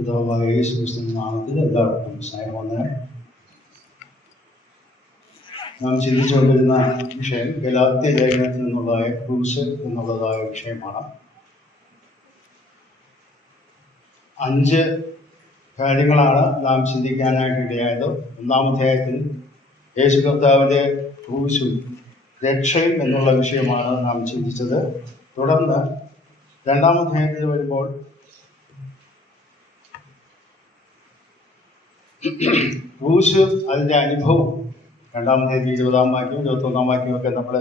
പിതാവായ യേശുക്രിസ്തുവിന്റെ നാമത്തിൽ എല്ലാവർക്കും സ്നേഹവന്ദനം. നാം ചിന്തിച്ചുകൊണ്ടിരുന്ന വിഷയം ഗലാത്യ ലേഖനത്തിൽ നിന്നുള്ളതായ ക്രൂസ് എന്നുള്ളതായ വിഷയമാണ്. 5 കാര്യങ്ങളാണ് നാം ചിന്തിക്കാനായിട്ട് ഇടയായത്. 1-ാം അധ്യായത്തിൽ യേശു കർത്താവിൻ്റെ ക്രൂസും രക്ഷയും എന്നുള്ള വിഷയമാണ് നാം ചിന്തിച്ചത്. തുടർന്ന് 2-ാം അധ്യായത്തിൽ വരുമ്പോൾ ക്രൂസ് അതിൻ്റെ അനുഭവം 2-ാം അധ്യായത്തിൽ 20-ാം വാക്യവും 21-ാം വാക്യവും നമ്മൾ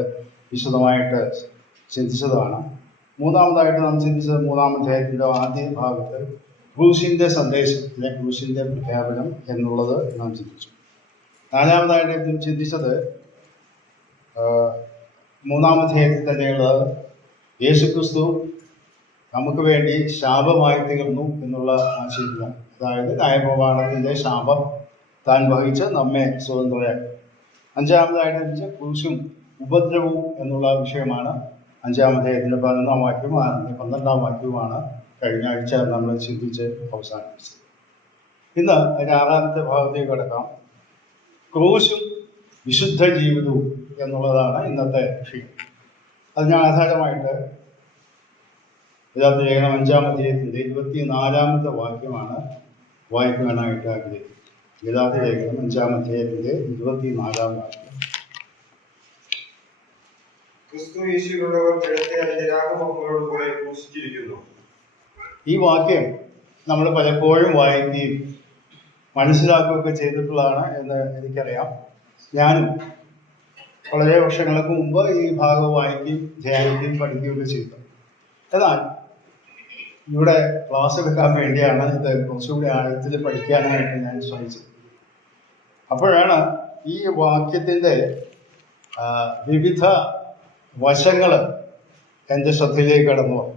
വിശദമായിട്ട് ചിന്തിച്ചതാണ്. 3-ാമതായിട്ട് നാം ചിന്തിച്ചത് 3-ാം അധ്യായത്തിൻ്റെ ആദ്യ ഭാഗത്ത് ക്രൂസിൻ്റെ സന്ദേശം അല്ലെ ക്രൂസിൻ്റെ പ്രഖ്യാപനം എന്നുള്ളത് നാം ചിന്തിച്ചു. 4-ാമതായിട്ട് ചിന്തിച്ചത് 3-ാം അധ്യായത്തിൽ തന്നെയുള്ളത് യേശുക്രിസ്തു നമുക്ക് വേണ്ടി ശാപമായി തീർന്നു എന്നുള്ള ആശയത്തിലാണ്. അതായത് ന്യായപ്രമാണത്തിൻ്റെ ശാപം താൻ വഹിച്ച് നമ്മെ സ്വതന്ത്രരാക്കി. 5-ാമതായിട്ട് ക്രൂശും ഉപദ്രവവും എന്നുള്ള വിഷയമാണ് 5-ാം അധ്യായത്തിൻ്റെ 11-ാം വാക്യവും 12-ാം വാക്യവുമാണ് കഴിഞ്ഞ ആഴ്ച നമ്മൾ ചിന്തിച്ച് അവസാനിപ്പിച്ചത്. ഇന്ന് അതിൻ്റെ 6-ാമത്തെ ഭാഗത്തേക്ക് കടക്കാം. ക്രൂശും വിശുദ്ധ ജീവിതവും എന്നുള്ളതാണ് ഇന്നത്തെ വിഷയം. അതിന് ആധാരമായിട്ട് ഗലാത്യ ലേഖനം 5-ാം അധ്യായത്തിൻ്റെ 24-ാമത്തെ വാക്യമാണ് വായിക്കുവാനായിട്ട് ആഗ്രഹിക്കുന്നത്. ഗലാത്യ ലേഖനം 5-ാം അധ്യായത്തിൻ്റെ 24-ാം വാക്യം. ഈ വാക്യം നമ്മൾ പലപ്പോഴും വായിക്കുകയും മനസ്സിലാക്കുകയൊക്കെ ചെയ്തിട്ടുള്ളതാണ് എന്ന് എനിക്കറിയാം. ഞാനും വളരെ വർഷങ്ങൾക്ക് മുമ്പ് ഈ ഭാഗം വായിക്കുകയും ധ്യാനിക്കുകയും പഠിക്കുകയൊക്കെ ചെയ്തു. എന്നാൽ ഇവിടെ ക്ലാസ് എടുക്കാൻ വേണ്ടിയാണ് ഇത് കുറച്ചുകൂടി ആഴത്തിൽ പഠിക്കാനായിട്ട് ഞാൻ ശ്രമിച്ചത്. അപ്പോഴാണ് ഈ വാക്യത്തിൻ്റെ വിവിധ വശങ്ങൾ എൻ്റെ ശ്രദ്ധയിലേക്ക് കടന്നു വന്നു.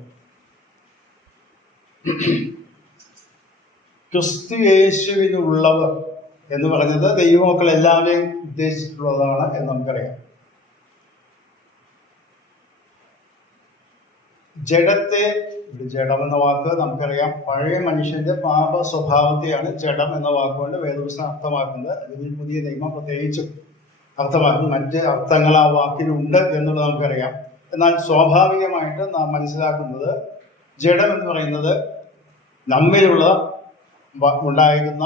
ക്രിസ്തു യേശുവിനുള്ളവർ എന്ന് പറഞ്ഞത് ദൈവമക്കൾ എല്ലാവരെയും ഉദ്ദേശിച്ചിട്ടുള്ളതാണ് എന്ന് നമുക്കറിയാം. ജഡത്തെ, ജഡം എന്ന വാക്ക് നമുക്കറിയാം പഴയ മനുഷ്യന്റെ പാപ സ്വഭാവത്തെയാണ് ജഡം എന്ന വാക്കുകൊണ്ട് വേദപുസ്തകം അർത്ഥമാക്കുന്നത്. അതിന് പുതിയ നിയമം പ്രത്യേകിച്ചും അർത്ഥമാക്കും. മറ്റ് അർത്ഥങ്ങൾ ആ വാക്കിനുണ്ട് എന്നുള്ളത് നമുക്കറിയാം. എന്നാൽ സ്വാഭാവികമായിട്ട് നാം മനസ്സിലാക്കുന്നത് ജഡം എന്ന് പറയുന്നത് നമ്മിലുള്ള ഉണ്ടായിരുന്ന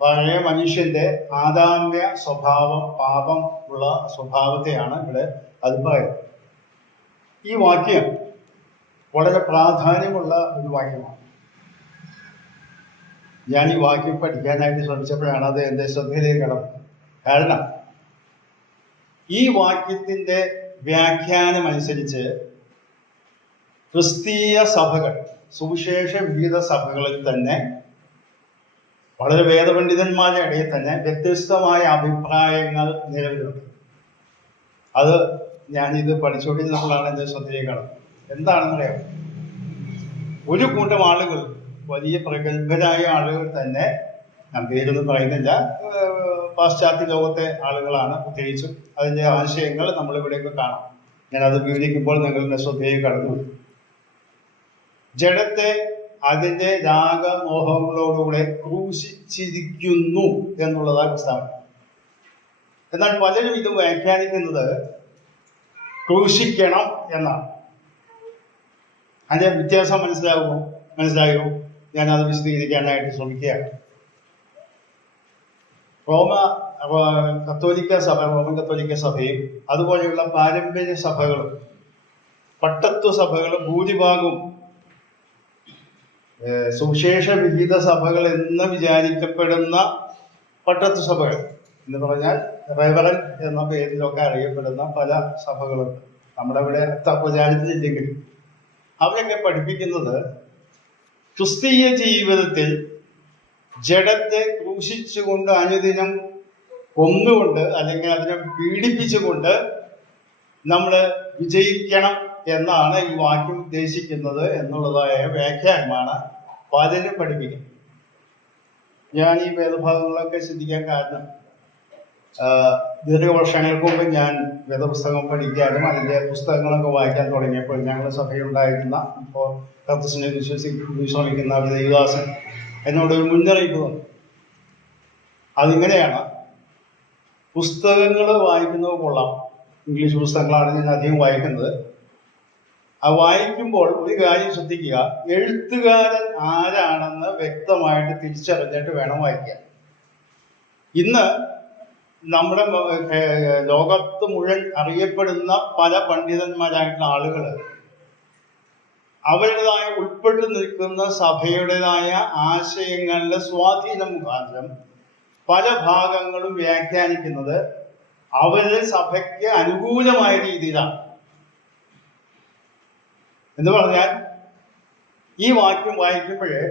പഴയ മനുഷ്യന്റെ ആദാമ്യ സ്വഭാവം, പാപം ഉള്ള സ്വഭാവത്തെയാണ് ഇവിടെ അത് പറയുന്നത്. ഈ വാക്യം വളരെ പ്രാധാന്യമുള്ള ഒരു വാക്യമാണ്. ഞാൻ ഈ വാക്യം പഠിക്കാനായിട്ട് ശ്രമിച്ചപ്പോഴാണ് അത് എൻ്റെ ശ്രദ്ധയിലേക്ക് കടന്നത്. കാരണം ഈ വാക്യത്തിൻ്റെ വ്യാഖ്യാനം അനുസരിച്ച് ക്രിസ്തീയ സഭകൾ, സുവിശേഷ വിഹിത സഭകളിൽ തന്നെ വളരെ വേദപണ്ഡിതന്മാരുടെ ഇടയിൽ തന്നെ വ്യത്യസ്തമായ അഭിപ്രായങ്ങൾ നിലവിലുണ്ട്. അത് ഞാനിത് പഠിച്ചുകൊണ്ടിരുന്നപ്പോഴാണ് എൻ്റെ ശ്രദ്ധയിലേക്ക് കടന്നത്. എന്താണെന്ന് അറിയാം, ഒരു കൂട്ടം ആളുകൾ, വലിയ പ്രഗത്ഭരായ ആളുകൾ തന്നെ, ഞാൻ പേരൊന്നും പറയുന്നില്ല, പാശ്ചാത്യ ലോകത്തെ ആളുകളാണ് പ്രത്യേകിച്ചും, അതിൻ്റെ ആശയങ്ങൾ നമ്മളിവിടെയൊക്കെ കാണാം. ഞാനത് വിവരിക്കുമ്പോൾ നിങ്ങളുടെ ശ്രദ്ധയിൽ കടന്നു. ജഡത്തെ അതിൻ്റെ രാഗമോഹങ്ങളോടുകൂടെ ക്രൂശിച്ചിരിക്കുന്നു എന്നുള്ളതാണ് പ്രസ്താവന. എന്നാൽ പലരും ഇത് വ്യാഖ്യാനിക്കുന്നത് ക്രൂശിക്കണം എന്നാണ്. അതിൻ്റെ വ്യത്യാസം മനസ്സിലായോ? ഞാനത് വിശദീകരിക്കാനായിട്ട് ശ്രമിക്കുകയാണ്. റോമൻ കത്തോലിക്ക സഭയും അതുപോലെയുള്ള പാരമ്പര്യ സഭകളും പട്ടത്വ സഭകളും ഭൂരിഭാഗവും സുവിശേഷ വിഹിത സഭകൾ എന്ന് വിചാരിക്കപ്പെടുന്ന പട്ടത്വ സഭകൾ എന്ന് പറഞ്ഞാൽ റെവറൻ എന്ന പേരിലൊക്കെ അറിയപ്പെടുന്ന പല സഭകളുണ്ട്. നമ്മുടെ ഇവിടെ അത്ര പ്രചാരത്തിലില്ലെങ്കിൽ അവരൊക്കെ പഠിപ്പിക്കുന്നത് ക്രിസ്തീയ ജീവിതത്തിൽ ജഡത്തെ ക്രൂശിച്ചുകൊണ്ട് അനുദിനം കൊന്നുകൊണ്ട് അല്ലെങ്കിൽ അതിനെ പീഡിപ്പിച്ചുകൊണ്ട് നമ്മൾ വിജയിക്കണം എന്നാണ് ഈ വാക്യം ഉദ്ദേശിക്കുന്നത് എന്നുള്ളതായ വ്യാഖ്യാനമാണ് പലരും പഠിപ്പിക്കുന്നത്. ഞാൻ ഈ വേദഭാഗങ്ങളൊക്കെ ചിന്തിക്കാൻ കാരണം ദീർഘവർഷങ്ങൾക്ക് മുമ്പ് ഞാൻ വേദപുസ്തകം പഠിക്കാനും അതിൻ്റെ പുസ്തകങ്ങളൊക്കെ വായിക്കാൻ തുടങ്ങിയപ്പോൾ ഞങ്ങളുടെ സഭയിലുണ്ടായിരുന്ന ഇപ്പോൾ കർത്തസിനെ വിശ്വസിക്കുന്ന ദേവദാസൻ എന്നോട് ഒരു മുന്നറിയിപ്പ് തന്നു. അതിങ്ങനെയാണ്, പുസ്തകങ്ങൾ വായിക്കുന്നത് കൊള്ളാം, ഇംഗ്ലീഷ് പുസ്തകങ്ങളാണ് ഞാൻ അധികം വായിക്കുന്നത്. ആ വായിക്കുമ്പോൾ ഒരു കാര്യം ശ്രദ്ധിക്കുക, എഴുത്തുകാരൻ ആരാണെന്ന് വ്യക്തമായിട്ട് തിരിച്ചറിഞ്ഞിട്ട് വേണം വായിക്കാൻ. ഇന്ന് നമ്മുടെ ലോകത്ത് മുഴുവൻ അറിയപ്പെടുന്ന പല പണ്ഡിതന്മാരായിട്ടുള്ള ആളുകൾ അവരുടേതായ ഉൾപ്പെട്ടു നിൽക്കുന്ന സഭയുടേതായ ആശയങ്ങളുടെ സ്വാധീനം മുഖാന്തരം പല ഭാഗങ്ങളും വ്യാഖ്യാനിക്കുന്നത് അവരുടെ സഭയ്ക്ക് അനുകൂലമായ രീതിയിലാണ്. എന്ന് പറഞ്ഞാൽ ഈ വാക്യം വായിക്കുമ്പോഴേ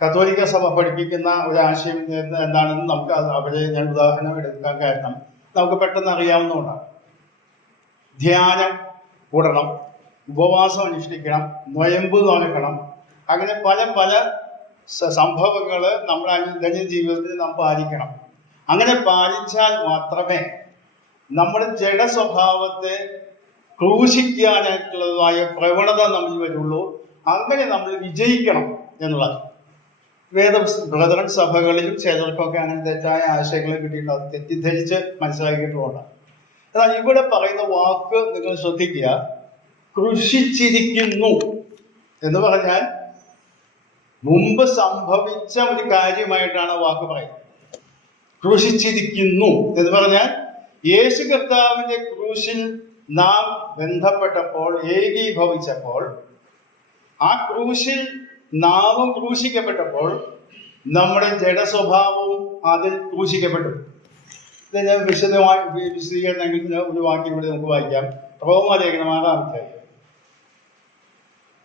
കത്തോലിക്ക സഭ പഠിപ്പിക്കുന്ന ഒരാശയം എന്താണെന്ന് നമുക്ക് അവരെ ഞാൻ ഉദാഹരണം എടുക്കാൻ കാരണം നമുക്ക് പെട്ടെന്ന് അറിയാവുന്നതുകൊണ്ടാണ്. ധ്യാനം കൂടണം, ഉപവാസം അനുഷ്ഠിക്കണം, നൊയമ്പ് നോക്കണം, അങ്ങനെ പല പല സംഭവങ്ങൾ നമ്മുടെ ദൈനംദിന ജീവിതത്തിൽ നാം പാലിക്കണം. അങ്ങനെ പാലിച്ചാൽ മാത്രമേ നമ്മുടെ ജഡ സ്വഭാവത്തെ ക്രൂശിക്കാനായിട്ടുള്ളതായ പ്രവണത നമ്മിൽ വരുള്ളൂ. അങ്ങനെ നമ്മൾ വിജയിക്കണം എന്നുള്ളത് ബ്രദറൻ സഭകളിലും ചിലർക്കൊക്കെ അങ്ങനെ തെറ്റായ ആശയങ്ങൾ കിട്ടിയിട്ട് അത് തെറ്റിദ്ധരിച്ച് മനസ്സിലാക്കിയിട്ടുമുണ്ട്. എന്നാൽ ഇവിടെ പറയുന്ന വാക്ക് നിങ്ങൾ ശ്രദ്ധിക്കുക, ക്രൂശിച്ചിരിക്കുന്നു എന്ന് പറഞ്ഞാൽ മുമ്പ് സംഭവിച്ച ഒരു കാര്യമായിട്ടാണ് വാക്ക് പറയുന്നത്. ക്രൂശിച്ചിരിക്കുന്നു എന്ന് പറഞ്ഞാൽ യേശു കർത്താവിന്റെ ക്രൂശിൽ നാം ബന്ധപ്പെട്ടപ്പോൾ, ഏകീഭവിച്ചപ്പോൾ, ആ ക്രൂശിൽ നാമും ക്രൂശിക്കപ്പെട്ടപ്പോൾ നമ്മുടെ ജഡസ്വഭാവവും അതിൽ ക്രൂശിക്കപ്പെട്ടു. ഇത് ഞാൻ വിശദീകരണത്തിന് ഒരു വാക്യം കൂടി നമുക്ക് വായിക്കാം. റോമാലേഖനം 6-ാം അധ്യായം,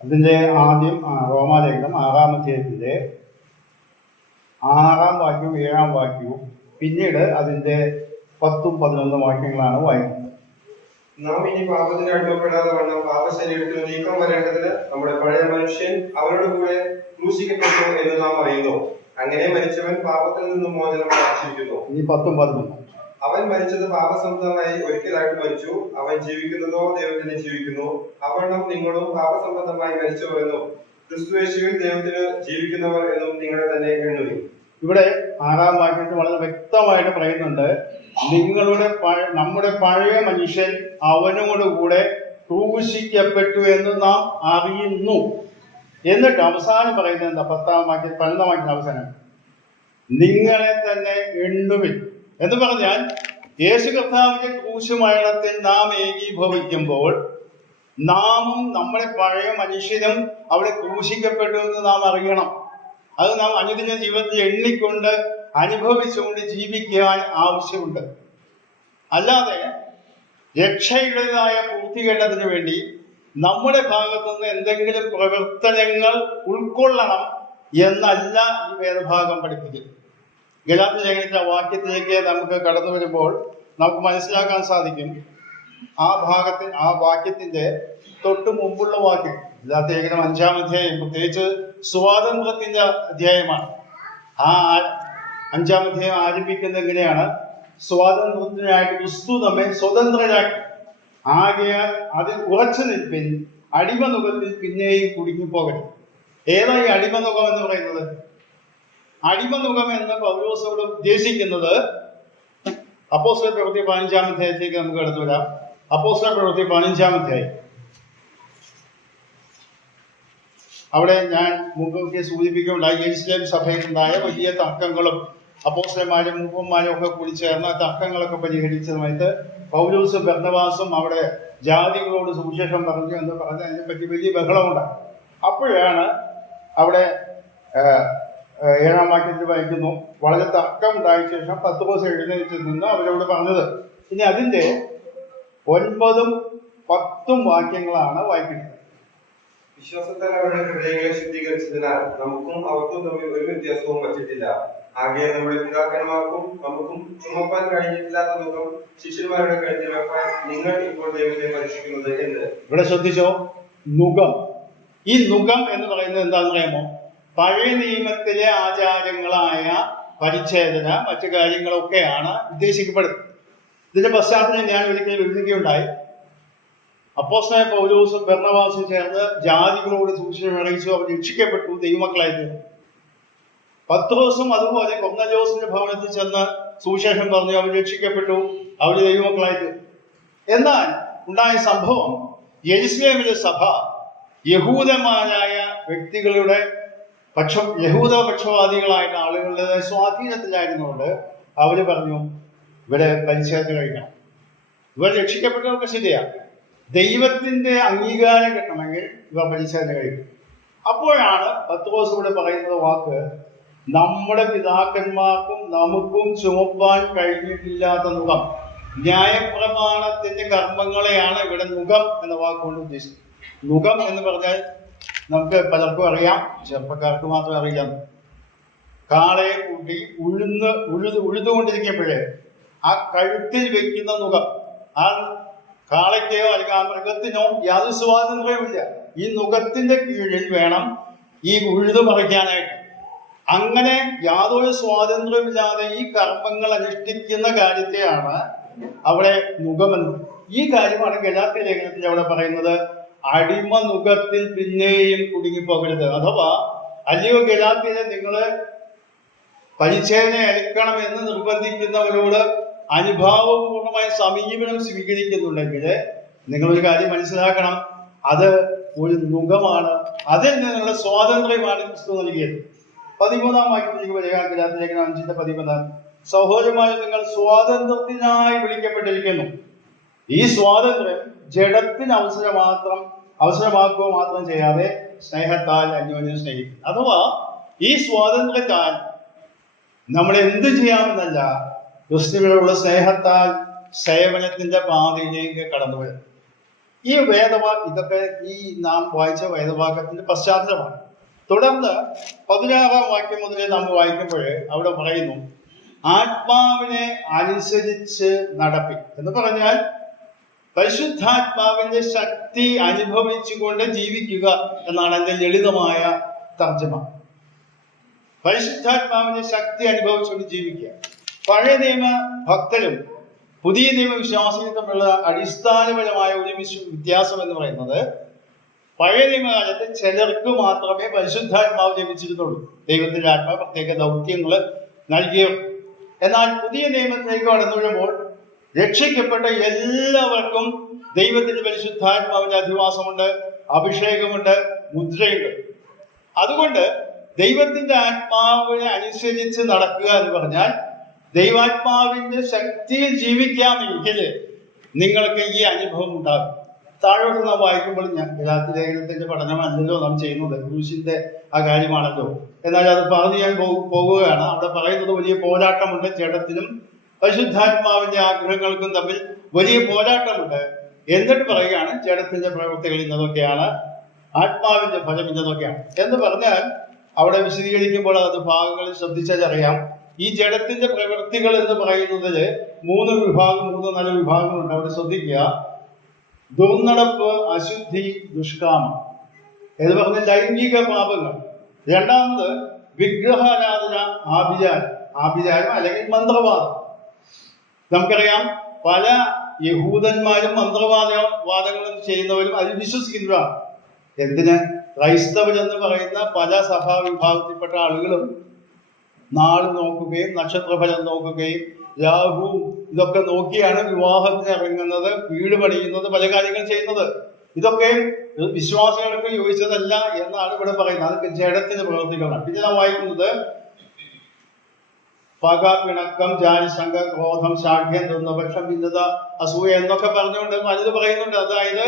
അതിന്റെ ആദ്യം റോമാലേഖനം 6-ാം അധ്യായത്തിന്റെ 6-ാം വാക്യവും 7-ാം വാക്യവും പിന്നീട് അതിന്റെ 10-11 വാക്യങ്ങളാണ് വായിക്കുന്നത്. നാം ഇനി പാപത്തിന് അടിമപ്പെടാതെ വണ്ണം പാപശരീരത്തിൽ നീക്കം വരേണ്ടതിന് നമ്മുടെ പഴയ മനുഷ്യൻ അവരോട് കൂടെ ക്രൂശിക്കപ്പെട്ടു എന്ന് നാം അറിയുന്നു. അങ്ങനെ മരിച്ചവൻ പാപത്തിൽ നിന്നും മോചനം പ്രാപിച്ചിരിക്കുന്നു. ഇനി 10-11. അവൻ മരിച്ചത് പാപസംബന്ധമായി ഒരിക്കലായിട്ട് മരിച്ചു, അവൻ ജീവിക്കുന്നതോ ദൈവത്തിന് ജീവിക്കുന്നു. അവണ്ണം നിങ്ങളും പാപസംബന്ധമായി മരിച്ചവർ എന്നും ക്രിസ്തുയേശുവിൽ ദൈവത്തിന് ജീവിക്കുന്നവർ എന്നും നിങ്ങളെ തന്നെ എണ്ണുവിൻ. ഇവിടെ 6-ാം വാക്യത്തിൽ വളരെ വ്യക്തമായിട്ട് പറയുന്നുണ്ട്, നമ്മുടെ പഴയ മനുഷ്യൻ അവനോടുകൂടെ ക്രൂശിക്കപ്പെട്ടു എന്ന് നാം അറിയുന്നു. എന്നിട്ട് അവസാനം പറയുന്നത് എന്താ? 10-ാം വാക്യം 12-ാം വാക്യം അവസാനം, നിങ്ങളെ തന്നെ എണ്ണുവിൻ എന്ന് പറഞ്ഞാൽ യേശു കർത്താവിന്റെ ക്രൂശുമരണത്തിൽ നാം ഏകീഭവിക്കുമ്പോൾ നാമും നമ്മുടെ പഴയ മനുഷ്യനും അവിടെ ക്രൂശിക്കപ്പെട്ടു എന്ന് നാം അറിയണം. അത് നാം അനുദിന ജീവിതത്തിൽ എണ്ണിക്കൊണ്ട് അനുഭവിച്ചുകൊണ്ട് ജീവിക്കാൻ ആവശ്യമുണ്ട്. അല്ലാതെ രക്ഷയുടേതായ പൂർത്തീകരണത്തിന് വേണ്ടി നമ്മുടെ ഭാഗത്തുനിന്ന് എന്തെങ്കിലും പ്രവർത്തനങ്ങൾ ഉൾക്കൊള്ളണം എന്നല്ല ഈ വേദഭാഗം പഠിപ്പിക്കുന്നത്. ഗലാത്യ ലേഖനത്തിലെ വാക്യത്തിലേക്ക് നമുക്ക് കടന്നു വരുമ്പോൾ നമുക്ക് മനസ്സിലാക്കാൻ സാധിക്കും, ആ വാക്യത്തിന്റെ തൊട്ട് മുമ്പുള്ള വാക്യം, ഗലാത്യ ലേഖനം 5-ാം അധ്യായം പ്രത്യേകിച്ച് സ്വാതന്ത്ര്യത്തിന്റെ അധ്യായമാണ്. ആ 5-ാം അധ്യായം ആരംഭിക്കുന്നത് എങ്ങനെയാണ്? സ്വാതന്ത്ര്യത്തിനായിട്ട് ക്രിസ്തു നമ്മെ സ്വതന്ത്രരാക്കി, ആകയാൽ അതിൽ ഉറച്ചു നിൽപ്പിൻ, അടിമനുഖത്തിൽ പിന്നെയും കുടുങ്ങിപ്പോകരുത്. ഏതായി അടിമനുഖം എന്ന് പറയുന്നത്? അടിമനുഖം എന്ന് പൗലോസോട് ഉദ്ദേശിക്കുന്നത് അപ്പോസ്തല പ്രവൃത്തി 15-ാം അധ്യായത്തിലേക്ക് നമുക്ക് കടന്നു വരാം. അപ്പോസ്തല പ്രവൃത്തി 15-ാം അധ്യായം, അവിടെ ഞാൻ മുമ്പൊക്കെ സൂചിപ്പിക്കുകയുണ്ടായി, യെരുശലേം സഭയിലുണ്ടായ വലിയ തർക്കങ്ങളും അപ്പോസ്തലന്മാരും മൂപ്പന്മാരും ഒക്കെ കൂടി ചേർന്ന തർക്കങ്ങളൊക്കെ പരിഹരിച്ച സമയത്ത് പൗലോസും ബർന്നബാസും അവിടെ ജാതികളോട് സുവിശേഷം പറഞ്ഞു എന്ന് പറഞ്ഞ് അതിനെപ്പറ്റി വലിയ ബഹളമുണ്ടായി. അപ്പോഴാണ് അവിടെ 7-ാം വാക്യത്തിൽ വായിക്കുന്നു, വളരെ തർക്കം ഉണ്ടായ ശേഷം പത്രോസ് എഴുന്നേറ്റ് നിന്ന് അവരോട് പറഞ്ഞത്. ഇനി അതിന്റെ 9-ഉം 10-ഉം വാക്യങ്ങളാണ് വായിക്കുന്നത്. വിശ്വാസത്താൽ അവരുടെ ഹൃദയങ്ങളെ ശുദ്ധീകരിച്ചതിനാൽ നമുക്കും അവർക്കും തമ്മിൽ ഒരു വ്യത്യാസവും വച്ചിട്ടില്ല. ആകെ നമ്മുടെ പിതാക്കന്മാർക്കും നമുക്കും ചുമപ്പാൻ കഴിഞ്ഞിട്ടില്ലാത്ത ദുഃഖം ശിഷ്യന്മാരുടെ കഴുത്തിൽ വെപ്പാൻ നിങ്ങൾ ഇപ്പോൾ ദൈവത്തെ പരീക്ഷിക്കുന്നത് എന്ന്. ഇവിടെ ശ്രദ്ധിച്ചോ, നുകം. ഈ നുകം എന്ന് പറയുന്നത് എന്താണെന്ന് അറിയാമോ? പഴയ നിയമത്തിലെ ആചാരങ്ങളായ പരിച്ഛേദന, മറ്റു കാര്യങ്ങളൊക്കെയാണ് ഉദ്ദേശിക്കപ്പെടുന്നത്. ഇതിന്റെ പശ്ചാത്തലം ഞാൻ ഒരിക്കലും എഴുതുകയുണ്ടായി. അപ്പോസ്തലനായ പൗലോസും ബർന്നബാസും ചേർന്ന് ജാതികളോട് സുവിശേഷം അറിയിച്ചു, അവർ രക്ഷിക്കപ്പെട്ടു, ദൈവമക്കളായിരുന്നു. പത്രോസും അതുപോലെ കൊർന്നല്യോസിന്റെ ഭവനത്തിൽ ചെന്ന് സുവിശേഷം പറഞ്ഞു. അവർ രക്ഷിക്കപ്പെട്ടു, അവർ ദൈവമക്കളായിട്ട്. എന്നാൽ ഉണ്ടായ സംഭവം, യെരുശലേമിലെ സഭ യഹൂദന്മാരായ വ്യക്തികളുടെ യഹൂദ പക്ഷപാതികളായിട്ട് ആളുകളുടെ സ്വാധീനത്തിലായിരുന്നുകൊണ്ട് അവര് പറഞ്ഞു, ഇവരെ പരിച്ഛേദന കഴിക്കണം, ഇവർ രക്ഷിക്കപ്പെട്ടവർക്ക് ശരിയാണ്, ദൈവത്തിന്റെ അംഗീകാരം കിട്ടണമെങ്കിൽ ഇവർ പരിച്ഛേദന കഴിക്കും. അപ്പോഴാണ് പത്രോസ് ഇവിടെ പറയുന്ന വാക്ക്, നമ്മുടെ പിതാക്കന്മാർക്കും നമുക്കും ചുമപ്പാൻ കഴിഞ്ഞിട്ടില്ലാത്ത നുകം. ന്യായപ്രമാണത്തിന്റെ കർമ്മങ്ങളെയാണ് ഇവിടെ നുകം എന്ന വാക്കുകൊണ്ട് ഉദ്ദേശിച്ചത്. നുകം എന്ന് പറഞ്ഞാൽ നമുക്ക് പലർക്കും അറിയാം, ചെറുപ്പക്കാർക്ക് മാത്രമേ അറിയാം. കാളയെ കൂട്ടി ഉഴുതുകൊണ്ടിരിക്കുമ്പോഴേ ആ കഴുത്തിൽ വെക്കുന്ന നുകം, ആ കാളയ്ക്കോ അല്ലെങ്കിൽ ആ മൃഗത്തിനോ യാതൊരു സ്വാതന്ത്ര്യവുമില്ല. ഈ നുകത്തിന്റെ കീഴിൽ വേണം ഈ ഉഴുതു മറിക്കാനായിട്ട്. അങ്ങനെ യാതൊരു സ്വാതന്ത്ര്യമില്ലാതെ ഈ കർമ്മങ്ങൾ അനുഷ്ഠിക്കുന്ന കാര്യത്തെയാണ് അവിടെ നുകമെന്ന്. ഈ കാര്യമാണ് ഗലാത്യ ലേഖനത്തിൽ അവിടെ പറയുന്നത്, അടിമ നുകത്തിൽ പിന്നെയും കുടുങ്ങിപ്പോകരുത്. അഥവാ അല്ലയോ ഗലാത്യരെ, നിങ്ങള് പരിച്ഛേദന എടുക്കണമെന്ന് നിർബന്ധിക്കുന്നവരോട് അനുഭാവപൂർണമായ സമീപനം സ്വീകരിക്കുന്നുണ്ടെങ്കിൽ നിങ്ങളൊരു കാര്യം മനസ്സിലാക്കണം, അത് ഒരു നുകമാണ്. അതിൽ നിന്നുള്ള സ്വാതന്ത്ര്യമാണ് ക്രിസ്തു നൽകിയത്. 13-ാം വാക്യത്തിലേക്ക് വരിക, ഗലാത്യ ലേഖനം 5:13. സഹോദരന്മാരെ, നിങ്ങൾ സ്വാതന്ത്ര്യത്തിനായി വിളിക്കപ്പെട്ടിരിക്കുന്നു. ഈ സ്വാതന്ത്ര്യം ജഡത്തിന് അവസരമാക്കുക മാത്രം ചെയ്യാതെ സ്നേഹത്താൽ അന്യോന്യം സ്നേഹിക്കും. അഥവാ ഈ സ്വാതന്ത്ര്യത്താൽ നമ്മൾ എന്ത് ചെയ്യാമെന്നല്ല, ക്രിസ്തുവിലുള്ള സ്നേഹത്താൽ സേവനത്തിന്റെ പാതയിലേക്ക് കടന്നു വരും. ഈ ഇതൊക്കെ ഈ നാം വായിച്ച വേദവാക്യത്തിന്റെ പശ്ചാത്തലമാണ്. തുടർന്ന് 16-ാം വാക്യം മുതലേ നാം വായിക്കുമ്പോൾ അവിടെ പറയുന്നു, ആത്മാവിനെ അനുസരിച്ച് നടപ്പി എന്ന് പറഞ്ഞാൽ പരിശുദ്ധാത്മാവിന്റെ ശക്തി അനുഭവിച്ചുകൊണ്ട് ജീവിക്കുക എന്നാണ് എൻ്റെ ലളിതമായ തർജ്ജമ. പരിശുദ്ധാത്മാവിന്റെ ശക്തി അനുഭവിച്ചുകൊണ്ട് ജീവിക്കുക. പഴയ നിയമ ഭക്തരും പുതിയ നിയമ വിശ്വാസികളും തമ്മിലുള്ള അടിസ്ഥാനപരമായ ഒരു വ്യത്യാസം എന്ന് പറയുന്നത്, പഴയ നിയമകാലത്ത് ചിലർക്ക് മാത്രമേ പരിശുദ്ധാത്മാവ് ലഭിച്ചിരുന്നുള്ളൂ, ദൈവത്തിന്റെ ആത്മാവ് പ്രത്യേക ദൗത്യങ്ങൾ നൽകിയ. എന്നാൽ പുതിയ നിയമത്തിലേക്ക് കടന്നു വരുമ്പോൾ രക്ഷിക്കപ്പെട്ട എല്ലാവർക്കും ദൈവത്തിന്റെ പരിശുദ്ധാത്മാവിന്റെ അധിവാസമുണ്ട്, അഭിഷേകമുണ്ട്, മുദ്രയുണ്ട്. അതുകൊണ്ട് ദൈവത്തിന്റെ ആത്മാവിനെ അനുസരിച്ച് നടക്കുക എന്ന് പറഞ്ഞാൽ ദൈവാത്മാവിന്റെ ശക്തിയിൽ ജീവിക്കാമെങ്കിൽ നിങ്ങൾക്ക് ഈ അനുഭവം ഉണ്ടാകും. താഴോട്ട് നാം വായിക്കുമ്പോൾ, ഗലാത്യ ലേഖനത്തിന്റെ പഠനമല്ലല്ലോ നാം ചെയ്യുന്നത്, ക്രൂശിന്റെ ആ കാര്യമാണല്ലോ. എന്നാൽ അത് പറഞ്ഞു ഞാൻ പോകുകയാണ്. അവിടെ പറയുന്നത് വലിയ പോരാട്ടമുണ്ട്, ജഡത്തിനും പരിശുദ്ധാത്മാവിന്റെ ആഗ്രഹങ്ങൾക്കും തമ്മിൽ വലിയ പോരാട്ടമുണ്ട്. എന്നിട്ട് പറയുകയാണ് ജഡത്തിന്റെ പ്രവൃത്തികൾ ഇന്നതൊക്കെയാണ്, ആത്മാവിന്റെ ഫലം ഇന്നതൊക്കെയാണ് എന്ന് പറഞ്ഞാൽ അവിടെ വിശദീകരിക്കുമ്പോൾ അത് ഭാഗങ്ങളിൽ ശ്രദ്ധിച്ചറിയാം. ഈ ജഡത്തിന്റെ പ്രവൃത്തികൾ എന്ന് പറയുന്നതിൽ 3 വിഭാഗങ്ങളുണ്ട്. അവിടെ ശ്രദ്ധിക്കുക. ദുർനടപ്പ്, അശുദ്ധി, ദുഷ്കാമം എന്ന് പറഞ്ഞ ലൈംഗിക പാപങ്ങൾ. രണ്ടാമത് വിഗ്രഹാരാധന, ആഭിചാരം അല്ലെങ്കിൽ മന്ത്രവാദം. നമുക്കറിയാം, പല യഹൂദന്മാരും മന്ത്രവാദങ്ങളും ചെയ്യുന്നവരും അതിൽ വിശ്വസിക്കുന്നവരാണ്. എന്തിന്? ക്രൈസ്തവരെന്ന് പറയുന്ന പല സഭാ വിഭാഗത്തിൽപ്പെട്ട ആളുകളും നാൾ നോക്കുകയും നക്ഷത്രഫലം നോക്കുകയും രാഹു ഇതൊക്കെ നോക്കിയാണ് വിവാഹത്തിന് ഇറങ്ങുന്നത്, വീട് പണിയുന്നത്, പല കാര്യങ്ങൾ ചെയ്യുന്നത്. ഇതൊക്കെ വിശ്വാസികൾക്ക് യോജിച്ചതല്ല എന്നാണ് ഇവിടെ പറയുന്നത്. അതൊക്കെ ജഡത്തിന്റെ പ്രവൃത്തികളാണ്. പിന്നെ നാം വായിക്കുന്നത് പക, പിണക്കം, ജാതി, ശങ്ക, ക്രോധം, ശാഠ്യം, ദുർന്നപക്ഷം, ഭിന്നത, അസൂയ എന്നൊക്കെ പറഞ്ഞുകൊണ്ട് പലത് പറയുന്നുണ്ട്. അതായത്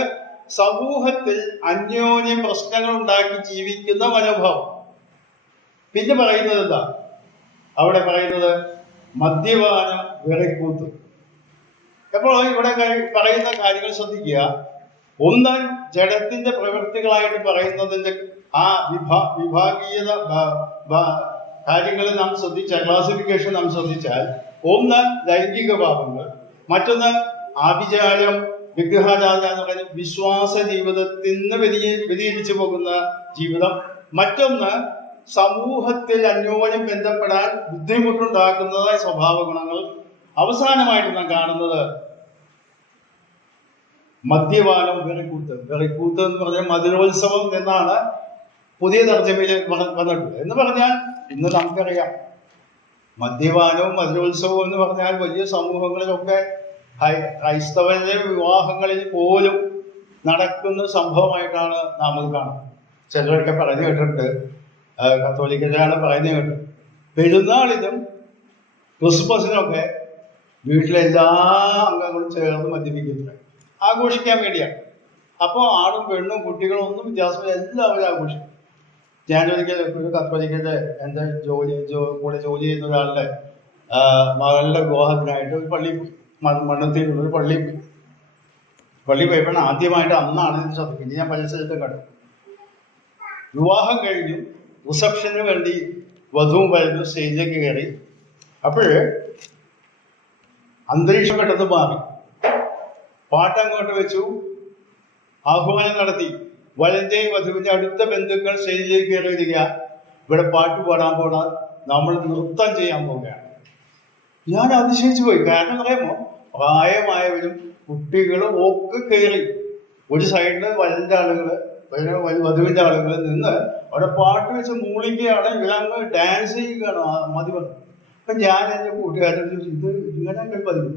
സമൂഹത്തിൽ അന്യോന്യം പ്രശ്നങ്ങൾ ഉണ്ടാക്കി ജീവിക്കുന്ന മനോഭാവം. പിന്നെ പറയുന്നത് എന്താ? അവിടെ പറയുന്നത് മദ്യപാനം, വെറിക്കൂത്ത്. അപ്പോൾ ഇവിടെ പറയുന്ന കാര്യങ്ങൾ ശ്രദ്ധിക്കുക. ഒന്ന്, ജഡത്തിന്റെ പ്രവൃത്തികളായിട്ട് പറയുന്നതിന്റെ ആ വിഭാഗീയത കാര്യങ്ങൾ നാം ശ്രദ്ധിച്ചാൽ, ക്ലാസിഫിക്കേഷൻ നാം ശ്രദ്ധിച്ചാൽ, ഒന്ന് ലൈംഗിക പാപങ്ങൾ, മറ്റൊന്ന് ആഭിചാരം, വിഗ്രഹാരാധന എന്ന് പറയുന്ന വിശ്വാസ ജീവിതത്തിൽ നിന്ന് വ്യതിചലിച്ചു പോകുന്ന ജീവിതം, മറ്റൊന്ന് സമൂഹത്തിൽ അന്യോന്യം ബന്ധപ്പെടാൻ ബുദ്ധിമുട്ടുണ്ടാക്കുന്നതായ സ്വഭാവ ഗുണങ്ങൾ, അവസാനമായിട്ട് നാം കാണുന്നത് മദ്യപാനം, വെറിക്കൂത്ത് എന്ന് പറഞ്ഞാൽ മധുരോത്സവം എന്നാണ് പുതിയ തർജ്ജമയിൽ വന്നിട്ടുണ്ട്. എന്ന് പറഞ്ഞാൽ ഇന്ന് നമുക്കറിയാം മദ്യപാനവും മധുരോത്സവവും എന്ന് പറഞ്ഞാൽ വലിയ സമൂഹങ്ങളിലൊക്കെ ക്രൈസ്തവരുടെ വിവാഹങ്ങളിൽ പോലും നടക്കുന്ന സംഭവമായിട്ടാണ് നാം ഇത് കാണുന്നത്. ചിലരൊക്കെ പറഞ്ഞു കേട്ടിട്ടുണ്ട്, കത്തോലിക്കരാണ് പറയുന്നത് കേട്ടത്, പെരുന്നാളിനും ക്രിസ്മസിനൊക്കെ വീട്ടിലെ എല്ലാ അംഗങ്ങളും ചേർന്ന് മദ്യപിക്കുന്നത് ആഘോഷിക്കാൻ വേണ്ടിയാണ്. അപ്പോൾ ആണും പെണ്ണും കുട്ടികളും ഒന്നും വ്യത്യാസമില്ല, എല്ലാവരും ആഘോഷിക്കും. ഞാനൊരിക്കൽ ഒരു കത്തോലിക്കൻ്റെ എൻ്റെ കൂടെ ജോലി ചെയ്യുന്ന ഒരാളുടെ മകളുടെ വിവാഹത്തിനായിട്ട് ഒരു പള്ളിയിൽ പോയി, മണ്ണത്തിയിലുള്ളൊരു പള്ളിയിൽ പോയി. പള്ളി പോയപ്പോഴാണ് ആദ്യമായിട്ട് അന്നാണ് ഇത് ശ്രദ്ധിക്കുന്നത്. ഞാൻ പല സ്ഥലത്തും കണ്ടു. വിവാഹം കഴിഞ്ഞു, റിസപ്ഷന് വേണ്ടി വധുവും വരുന്നു, സ്റ്റേജിലേക്ക് കയറി. അപ്പോൾ അന്തരീക്ഷം പെട്ടെന്ന് മാറി. പാട്ടങ്ങോട്ട് വെച്ചു, ആഹ്വാനം നടത്തി. വലന്റെ വധുവിന്റെ അടുത്ത ബന്ധുക്കൾ സ്റ്റേജിലേക്ക് കയറി വരിക, ഇവിടെ പാട്ട് പാടാൻ പോണ, നമ്മൾ നൃത്തം ചെയ്യാൻ പോവുകയാണ്. ഞാൻ അതിശയിച്ചു പോയി. കാരണം പറയുമ്പോ പ്രായമായവരും കുട്ടികളും ഒക്കെ കയറി. ഒരു സൈഡില് വലന്റെ ആളുകള്, വധുവിന്റെ ആളുകൾ നിന്ന് അവിടെ പാട്ട് വെച്ച് മൂളിക്കുകയാണ്, ഇവരങ്ങ് ഡാൻസ് ചെയ്യുകയാണ്. മതി പറഞ്ഞു. അപ്പൊ ഞാൻ എൻ്റെ കൂട്ടുകാരോട് ചോദിച്ചു, ഇത് ഇങ്ങനെ പതിവ്?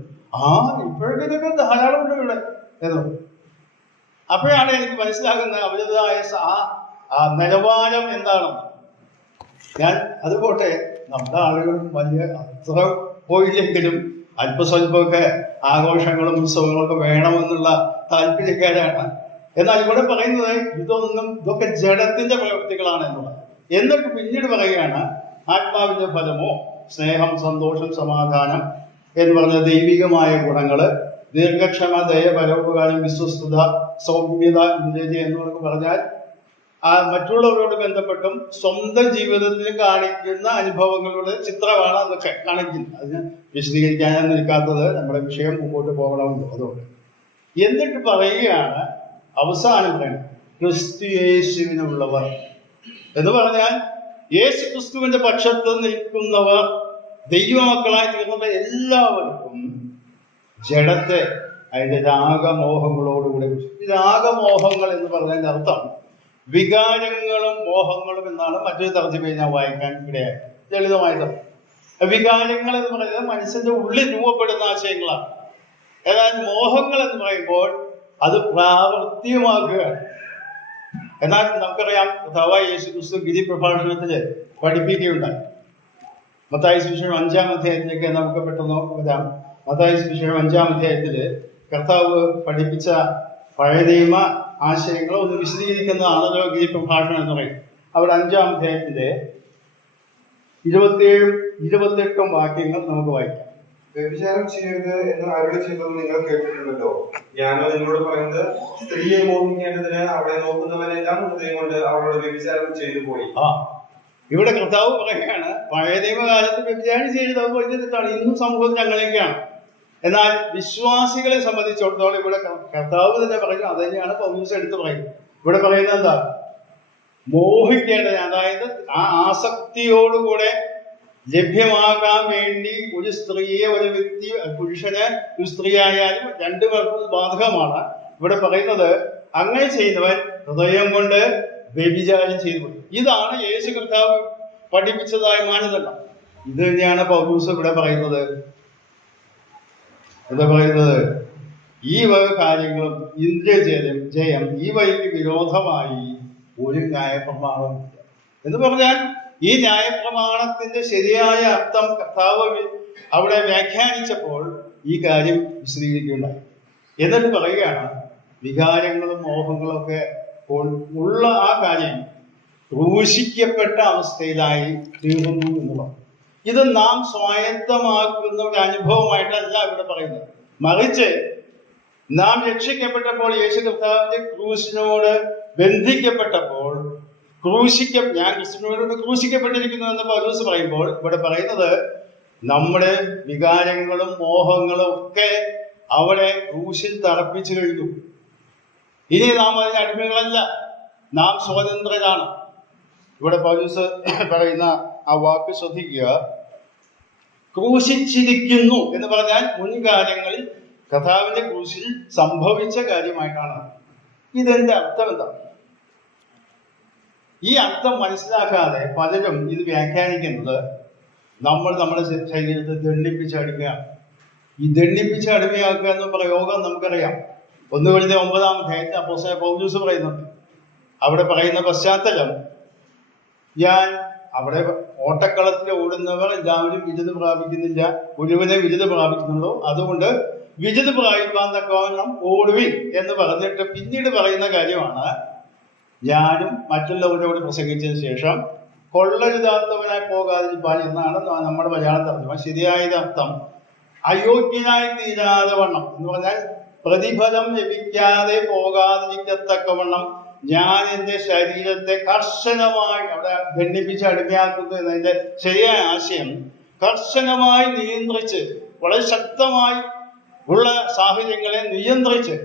ഇപ്പോഴൊക്കെ ഇതൊക്കെ ധാരാളം ഉണ്ട് ഇവിടെ എന്നോ. അപ്പോഴാണ് എനിക്ക് മനസ്സിലാകുന്നത് അവരുടേതായ ആ നിലവാരം എന്താണെന്ന്. ഞാൻ അതുപോട്ടെ, നമ്മുടെ ആളുകളും വലിയ അത്ര പോയില്ലെങ്കിലും അല്പസ്വല്പമൊക്കെ ആഘോഷങ്ങളും ഉത്സവങ്ങളൊക്കെ വേണമെന്നുള്ള താല്പര്യക്കാരാണ്. എന്നാൽ ഇവിടെ പറയുന്നത് ഇതൊക്കെ ജഡത്തിന്റെ പ്രവൃത്തികളാണ് എന്നുള്ളത്. എന്നിട്ട് പിന്നീട് പറയുകയാണ് ആത്മാവിന്റെ ഫലമോ സ്നേഹം, സന്തോഷം, സമാധാനം എന്ന് പറഞ്ഞ ദൈവികമായ ഗുണങ്ങള്, ദീർഘക്ഷമ, ദയ, പരോപകാരം, വിശ്വസ്തത, സൗമ്യത, ഇന്ദ്രിയ എന്നൊക്കെ പറഞ്ഞാൽ മറ്റുള്ളവരോട് ബന്ധപ്പെട്ടും സ്വന്തം ജീവിതത്തിൽ കാണിക്കുന്ന അനുഭവങ്ങളുടെ ചിത്രമാണ് അതൊക്കെ കാണിക്കുന്നത്. അതിന് വിശദീകരിക്കാനും നിൽക്കാത്തത്, നമ്മുടെ വിഷയം മുമ്പോട്ട് പോകണമല്ലോ, അതുകൊണ്ട്. എന്നിട്ട് പറയുകയാണ് അവസാനം പറയുന്നത് ക്രിസ്തു യേശുവിനുള്ളവർ എന്ന് പറഞ്ഞാൽ യേശു ക്രിസ്തുവിന്റെ പക്ഷത്ത് നിൽക്കുന്നവർ, ദൈവമക്കളായി തീർന്ന എല്ലാവർക്കും ജഡത്തെ അതിന്റെ രാഗമോഹങ്ങളോടുകൂടി. രാഗമോഹങ്ങൾ എന്ന് പറഞ്ഞതിന്റെ അർത്ഥം വികാരങ്ങളും മോഹങ്ങളും എന്നാണ് മറ്റൊരു തർജ്ജമയിൽ ഞാൻ വായിക്കാൻ ഇടയായത്. ലളിതമായത് വികാരങ്ങൾ എന്ന് പറയുന്നത് മനസ്സിന്റെ ഉള്ളിൽ രൂപപ്പെടുന്ന ആശയങ്ങളാണ്. എന്നാൽ മോഹങ്ങൾ എന്ന് പറയുമ്പോൾ അത് പ്രാവർത്തികമാക്കുകയാണ്. എന്നാൽ നമുക്കറിയാം കർത്താവായ യേശു ക്രിസ്തു ഗിരിപ്രഭാഷണത്തില് പഠിപ്പിക്കുകയുണ്ടായി. മത്തായി സുവിശേഷം 5-ാം അധ്യായത്തിലേക്ക് നമുക്ക് പെട്ടെന്ന് വരാം. മത്തായി സുവിശേഷം 5-ാം അധ്യായത്തില് കർത്താവ് പഠിപ്പിച്ച പഴയ നിയമ ആശയങ്ങൾ ഒന്ന് വിശദീകരിക്കുന്നതാണല്ലോ ഗിരിപ്രഭാഷണം എന്ന് പറയും. അവിടെ 5-ാം അധ്യായത്തിന്റെ 27-ഉം 28-ഉം വാക്യങ്ങൾ നമുക്ക് വായിക്കാം. വ്യഭിചാരം ചെയ്യരുത് എന്ന് അരുളി ചെയ്തത് നിങ്ങൾ കേട്ടിട്ടുണ്ടല്ലോ. ഞാനോ നിങ്ങളോട് പറയുന്നത്, സ്ത്രീയെ മോഹിക്കേണ്ടതിന് അവളെ നോക്കുന്നവനെല്ലാം ഹൃദയം കൊണ്ട് അവളോട് വ്യഭിചാരം ചെയ്തു പോയി. ഇവിടെ കർത്താവ് പറയുകയാണ്, പഴയ നിയമകാലത്ത് വ്യഭിചാരം ചെയ്തത് അത് വലിയ തെറ്റാണ്. ഇന്നും സമൂഹത്തിൽ അങ്ങനെയൊക്കെയാണ്. എന്നാൽ വിശ്വാസികളെ സംബന്ധിച്ചിടത്തോളം ഇവിടെ കർത്താവ് തന്നെ പറയുന്നത് അത് തന്നെയാണ് പൗലോസ് എടുത്ത് പറയുന്നത്. ഇവിടെ പറയുന്നത് എന്താ? മോഹിക്കേണ്ടത്, അതായത് ആ ആസക്തിയോടുകൂടെ ലഭ്യമാകാൻ വേണ്ടി ഒരു സ്ത്രീയെ, ഒരു വ്യക്തി, പുരുഷന് ഒരു സ്ത്രീ ആയാലും രണ്ടുപേർക്കും ബാധകമാണ്. ഇവിടെ പറയുന്നത് അങ്ങനെ ചെയ്യുന്നവൻ ഹൃദയം കൊണ്ട് വ്യഭിചാരം ചെയ്തു. ഇതാണ് യേശു കർത്താവ് പഠിപ്പിച്ചതായ മാനദണ്ഡം. ഇത് തന്നെയാണ് പൗലോസ് ഇവിടെ പറയുന്നത്. എന്താ പറയുന്നത്? ഈ വക കാര്യങ്ങളും ജയം ഈ വഴിക്ക് വിരോധമായി ഒരു ന്യായപ്രമാണവും എന്ന് പറഞ്ഞാൽ ഈ ന്യായപ്രമാണത്തിന്റെ ശരിയായ അർത്ഥം കർത്താവ് അവിടെ വ്യാഖ്യാനിച്ചപ്പോൾ ഈ കാര്യം വിശദീകരിക്കുകയുണ്ടായി. എന്നിട്ട് പറയുകയാണ് വികാരങ്ങളും മോഹങ്ങളും ഒക്കെ ഉള്ള ആ കാര്യം ക്രൂശിക്കപ്പെട്ട അവസ്ഥയിലായി തീർന്നു എന്നുള്ളത്. ഇത് നാം സ്വായത്തമാക്കുന്ന ഒരു അനുഭവമായിട്ടല്ല ഇവിടെ പറയുന്നത്. മറിച്ച് നാം രക്ഷിക്കപ്പെട്ടപ്പോൾ, യേശു കർത്താവിന്റെ ക്രൂശിനോട് ബന്ധിക്കപ്പെട്ടപ്പോൾ, ഞാൻ ക്രിസ്തുവിനോട് ക്രൂശിക്കപ്പെട്ടിരിക്കുന്നു എന്ന് പൗലോസ് പറയുമ്പോൾ ഇവിടെ പറയുന്നത് നമ്മുടെ വികാരങ്ങളും മോഹങ്ങളും ഒക്കെ അവിടെ ക്രൂശിൽ തറപ്പിച്ചു കഴിഞ്ഞു. ഇനി നാം അതിന് അടിമകളല്ല, നാം സ്വതന്ത്രരാണ്. ഇവിടെ പൗലോസ് പറയുന്ന ആ വാക്ക് ശ്രദ്ധിക്കുക. ക്രൂശിച്ചിരിക്കുന്നു എന്ന് പറഞ്ഞാൽ മുൻകാലങ്ങളിൽ കർത്താവിന്റെ ക്രൂശിൽ സംഭവിച്ച കാര്യമായിട്ടാണ്. ഇതെന്റെ അർത്ഥം എന്താ? ഈ അർത്ഥം മനസ്സിലാക്കാതെ പലരും ഇത് വ്യാഖ്യാനിക്കുന്നത് നമ്മൾ നമ്മുടെ ശരീരത്തെ ദണ്ഡിപ്പിച്ചടിക്കുക. ഈ ദണ്ഡിപ്പിച്ചടിമയാക്കുക എന്ന പ്രയോഗം നമുക്കറിയാം. 1 Corinthians 9 അപ്പോസ്തലൻ പൗലോസ് പറയുന്നുണ്ട്. അവിടെ പറയുന്ന പശ്ചാത്തലം, അവിടെ ഓട്ടക്കളത്തിൽ ഓടുന്നവർ എല്ലാവരും വിരുദ്ധ പ്രാപിക്കുന്നില്ല, ഒരുവനെ വിരുദ്ധ പ്രാപിക്കുന്നുള്ളൂ, അതുകൊണ്ട് വിരുദ്ധ പ്രാപിക്കാൻ തക്കവണ്ണം ഓടുവിൻ എന്ന് പറഞ്ഞിട്ട് പിന്നീട് പറയുന്ന കാര്യമാണ്, ഞാനും മറ്റുള്ളവരോട് പ്രസംഗിച്ചതിന് ശേഷം കൊള്ളരുതാത്തവനായി പോകാതിരിപ്പാൻ എന്നാണ് നമ്മുടെ മലയാളം തർജ്ജമ. ശരിയായ അർത്ഥം അയോഗ്യനായി തീരാതെ വണ്ണം എന്ന് പറഞ്ഞാൽ പ്രതിഫലം ലഭിക്കാതെ പോകാതിരിക്കത്തക്കവണ്ണം ഞാൻ എൻ്റെ ശരീരത്തെ കർശനമായി, അവിടെ ദണ്ഡിപ്പിച്ച് അടിമയാക്കുന്നു എന്നതിന്റെ ശരിയായ ആശയം കർശനമായി നിയന്ത്രിച്ച്, വളരെ ശക്തമായി ഉള്ള സാഹചര്യങ്ങളെ നിയന്ത്രിച്ച്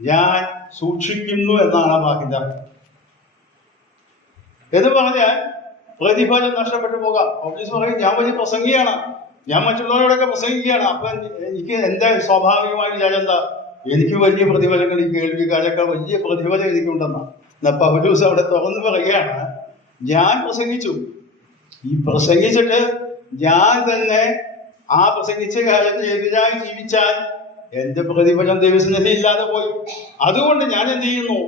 ഞാൻ സൂക്ഷിക്കുന്നു എന്നാണ് ആ വാക്കിന്റെ അർത്ഥം. എന്ന് പറഞ്ഞാൽ പ്രതിഫലം നഷ്ടപ്പെട്ടു പോകാം. പൗലോസ് പറയും, ഞാൻ വലിയ പ്രസംഗിയാണ്, ഞാൻ മറ്റുള്ളവരോടൊക്കെ പ്രസംഗിക്കുകയാണ്, അപ്പൊ എനിക്ക് എന്റെ സ്വാഭാവികമായ വിചാരം എന്താ, എനിക്ക് വലിയ പ്രതിഫലങ്ങൾ, ഈ കേൾവിക്കാരൊക്കെ വലിയ പ്രതിഫലം എനിക്കുണ്ടെന്നാണ്. പൗലോസ് അവിടെ തുറന്നു പറയുകയാണ്, ഞാൻ പ്രസംഗിച്ചു, ഈ പ്രസംഗിച്ചിട്ട് ഞാൻ തന്നെ ആ പ്രസംഗിച്ച കാലത്ത് എതിരായി ജീവിച്ചാൽ എന്റെ പ്രതിഫലം ദൈവസന്നിധി ഇല്ലാതെ പോയി. അതുകൊണ്ട് ഞാൻ എന്ത് ചെയ്യുന്നു,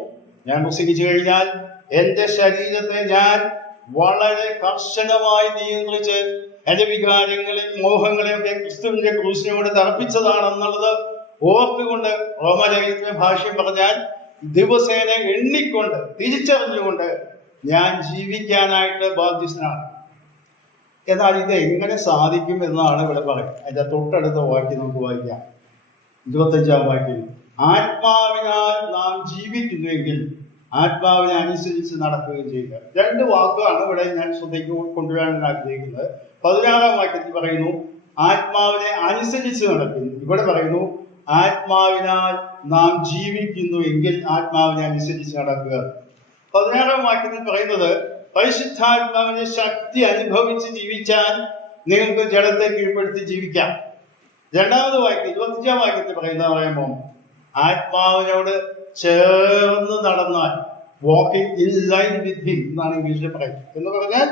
ഞാൻ പ്രസംഗിച്ചു കഴിഞ്ഞാൽ എന്റെ ശരീരത്തെ ഞാൻ വളരെ കർശനമായി നിയന്ത്രിച്ച് എന്റെ വികാരങ്ങളെയും മോഹങ്ങളെയൊക്കെ ക്രിസ്തുവിന്റെ ക്രൂശിനോട് തർപ്പിച്ചതാണെന്നുള്ളത് ഓർത്തുകൊണ്ട്, റോമലേഖനത്തിലെ ഭാഷ്യം പറഞ്ഞാൽ ദിവസേന എണ്ണിക്കൊണ്ട് തിരിച്ചറിഞ്ഞുകൊണ്ട് ഞാൻ ജീവിക്കാനായിട്ട് ബാധ്യസ്ഥനാണ്. എന്നാൽ ഇത് എങ്ങനെ സാധിക്കും എന്നാണ് ഇവിടെ പറയുന്നത്. അതിന്റെ തൊട്ടടുത്ത വാക്യം നമുക്ക് വായിക്കാം. 25-ാം വാക്യം, ആത്മാവിനാൽ നാം ജീവിക്കുന്നുവെങ്കിൽ ആത്മാവിനെ അനുസരിച്ച് നടക്കുകയും ചെയ്യുക. 2 വാക്കുകളാണ് ഇവിടെ ഞാൻ ശ്രദ്ധയ്ക്ക് കൊണ്ടുവരാൻ ആഗ്രഹിക്കുന്നത്. 16-ാം വാക്യത്തിൽ പറയുന്നു ആത്മാവിനെ അനുസരിച്ച് നടക്കുന്നു. ഇവിടെ പറയുന്നു ആത്മാവിനാൽ നാം ജീവിക്കുന്നു എങ്കിൽ ആത്മാവിനെ അനുസരിച്ച് നടക്കുക. 16-ാം വാക്യത്തിൽ പറയുന്നത് പരിശുദ്ധാത്മാവിന്റെ ശക്തി അനുഭവിച്ച് ജീവിച്ചാൽ നിങ്ങൾക്ക് ജഡത്തെ കീഴ്പ്പെടുത്തി ജീവിക്കാം. 2-ാമത് വാക്യം 25-ാം വാക്യത്തിൽ പറയുമ്പോൾ ആത്മാവിനോട് ചേർന്ന് നടന്നാൽ, walking in line with him എന്നാണ് ഇംഗ്ലീഷിൽ പറയുന്നത്. എന്ന് പറഞ്ഞാൽ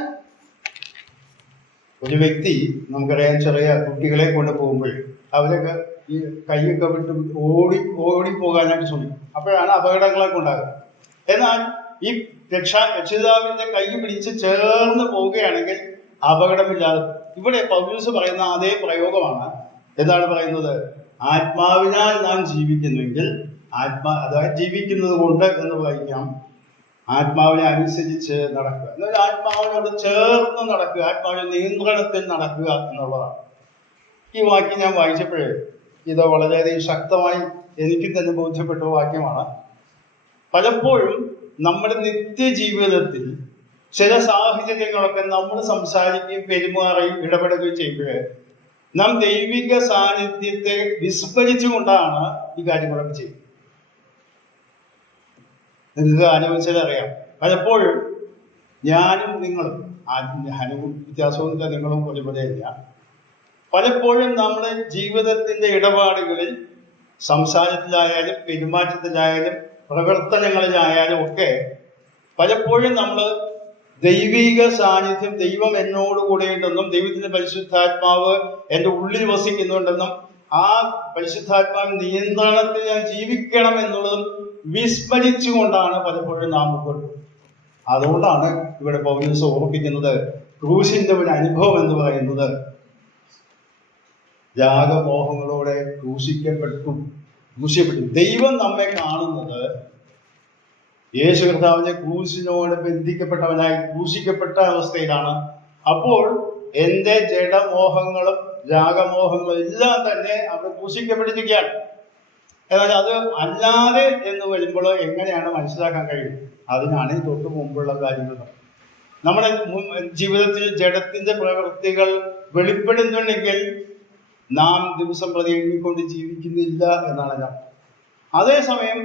ഒരു വ്യക്തി, നമുക്കറിയാം, ചെറിയ കുട്ടികളെ കൊണ്ട് പോകുമ്പോൾ അവരൊക്കെ ഈ കൈയൊക്കെ വിട്ട് ഓടിപ്പോകാനായിട്ട് ശ്രമിക്കും. അപ്പോഴാണ് അപകടങ്ങളൊക്കെ ഉണ്ടാകുക. എന്നാൽ ഈ രക്ഷിതാവിന്റെ കൈ പിടിച്ച് ചേർന്ന് പോവുകയാണെങ്കിൽ അപകടമില്ലാതെ. ഇവിടെ പൗലോസ് പറയുന്ന അതേ പ്രയോഗമാണ്. എന്താണ് പറയുന്നത്, ആത്മാവിനാൽ നാം ജീവിക്കുന്നുവെങ്കിൽ, അതായത് ജീവിക്കുന്നത് കൊണ്ട് എന്ന് വായിക്കാം, ആത്മാവിനെ അനുസരിച്ച് നടക്കുക. എന്നാൽ ആത്മാവിനോട് ചേർന്ന് നടക്കുക, ആത്മാവിന്റെ നിയന്ത്രണത്തിൽ നടക്കുക എന്നുള്ളതാണ്. ഈ വാക്യം ഞാൻ വായിച്ചപ്പോഴേ ഇത് വളരെയധികം ശക്തമായി എനിക്ക് തന്നെ ബോധ്യപ്പെട്ട വാക്യമാണ്. പലപ്പോഴും നമ്മുടെ നിത്യജീവിതത്തിൽ ചില സാഹചര്യങ്ങളൊക്കെ നമ്മൾ സംസാരിക്കുകയും പെരുമാറുകയും ഇടപെടുകയും ചെയ്യുമ്പോൾ നാം ദൈവിക സാന്നിധ്യത്തെ വിസ്മരിച്ചുകൊണ്ടാണ് ഈ കാര്യങ്ങളൊക്കെ ചെയ്യുന്നത്. നിങ്ങൾക്ക് അനുഭവിച്ചാലറിയാം. പലപ്പോഴും ഞാനും നിങ്ങളും, വ്യത്യാസമൊന്നുമില്ല, നിങ്ങളും ഒരുപോലെയില്ല. പലപ്പോഴും നമ്മുടെ ജീവിതത്തിന്റെ ഇടപാടുകളിൽ, സംസാരത്തിലായാലും പെരുമാറ്റത്തിലായാലും പ്രവർത്തനങ്ങളിലായാലും ഒക്കെ പലപ്പോഴും നമ്മൾ ദൈവിക സാന്നിധ്യം, ദൈവം എന്നോട് കൂടെയുണ്ടെന്നും ദൈവത്തിന്റെ പരിശുദ്ധാത്മാവ് എൻ്റെ ഉള്ളിൽ വസിക്കുന്നുണ്ടെന്നും ആ പരിശുദ്ധാത്മാവിന്റെ നിയന്ത്രണത്തിൽ ഞാൻ ജീവിക്കണം എന്നുള്ളതും വിസ്മരിച്ചുകൊണ്ടാണ് പലപ്പോഴും നാം മുമ്പോട്ട്. അതുകൊണ്ടാണ് ഇവിടെ പൗലോസ് ഓർപ്പിക്കുന്നത്, ക്രൂശിന്റെ ഒരു അനുഭവം എന്ന് പറയുന്നത് രാഗമോഹങ്ങളോടെ ക്രൂശിക്കപ്പെട്ടു. ദൈവം നമ്മെ കാണുന്നത് യേശു കർത്താവിന്റെ ക്രൂശിനോട് ബന്ധിക്കപ്പെട്ടവനായി ക്രൂശിക്കപ്പെട്ട അവസ്ഥയിലാണ്. അപ്പോൾ എൻ്റെ ജഡമോഹങ്ങളും രാഗമോഹങ്ങളും എല്ലാം തന്നെ അവിടെ ക്രൂശിക്കപ്പെട്ടിരിക്കുകയാണ്. എന്നാൽ അത് അല്ലാതെ എന്ന് വരുമ്പോൾ എങ്ങനെയാണ് മനസ്സിലാക്കാൻ കഴിയുന്നത്? അതിനാണ് ഈ തൊട്ട് മുമ്പുള്ള കാര്യങ്ങൾ. നമ്മുടെ ജീവിതത്തിൽ ജഡത്തിന്റെ പ്രവൃത്തികൾ വെളിപ്പെടുന്നുണ്ടെങ്കിൽ നാം ദിവസം പ്രതി എണ്ണിക്കൊണ്ട് ജീവിക്കുന്നില്ല എന്നാണ് ഞാൻ. അതേസമയം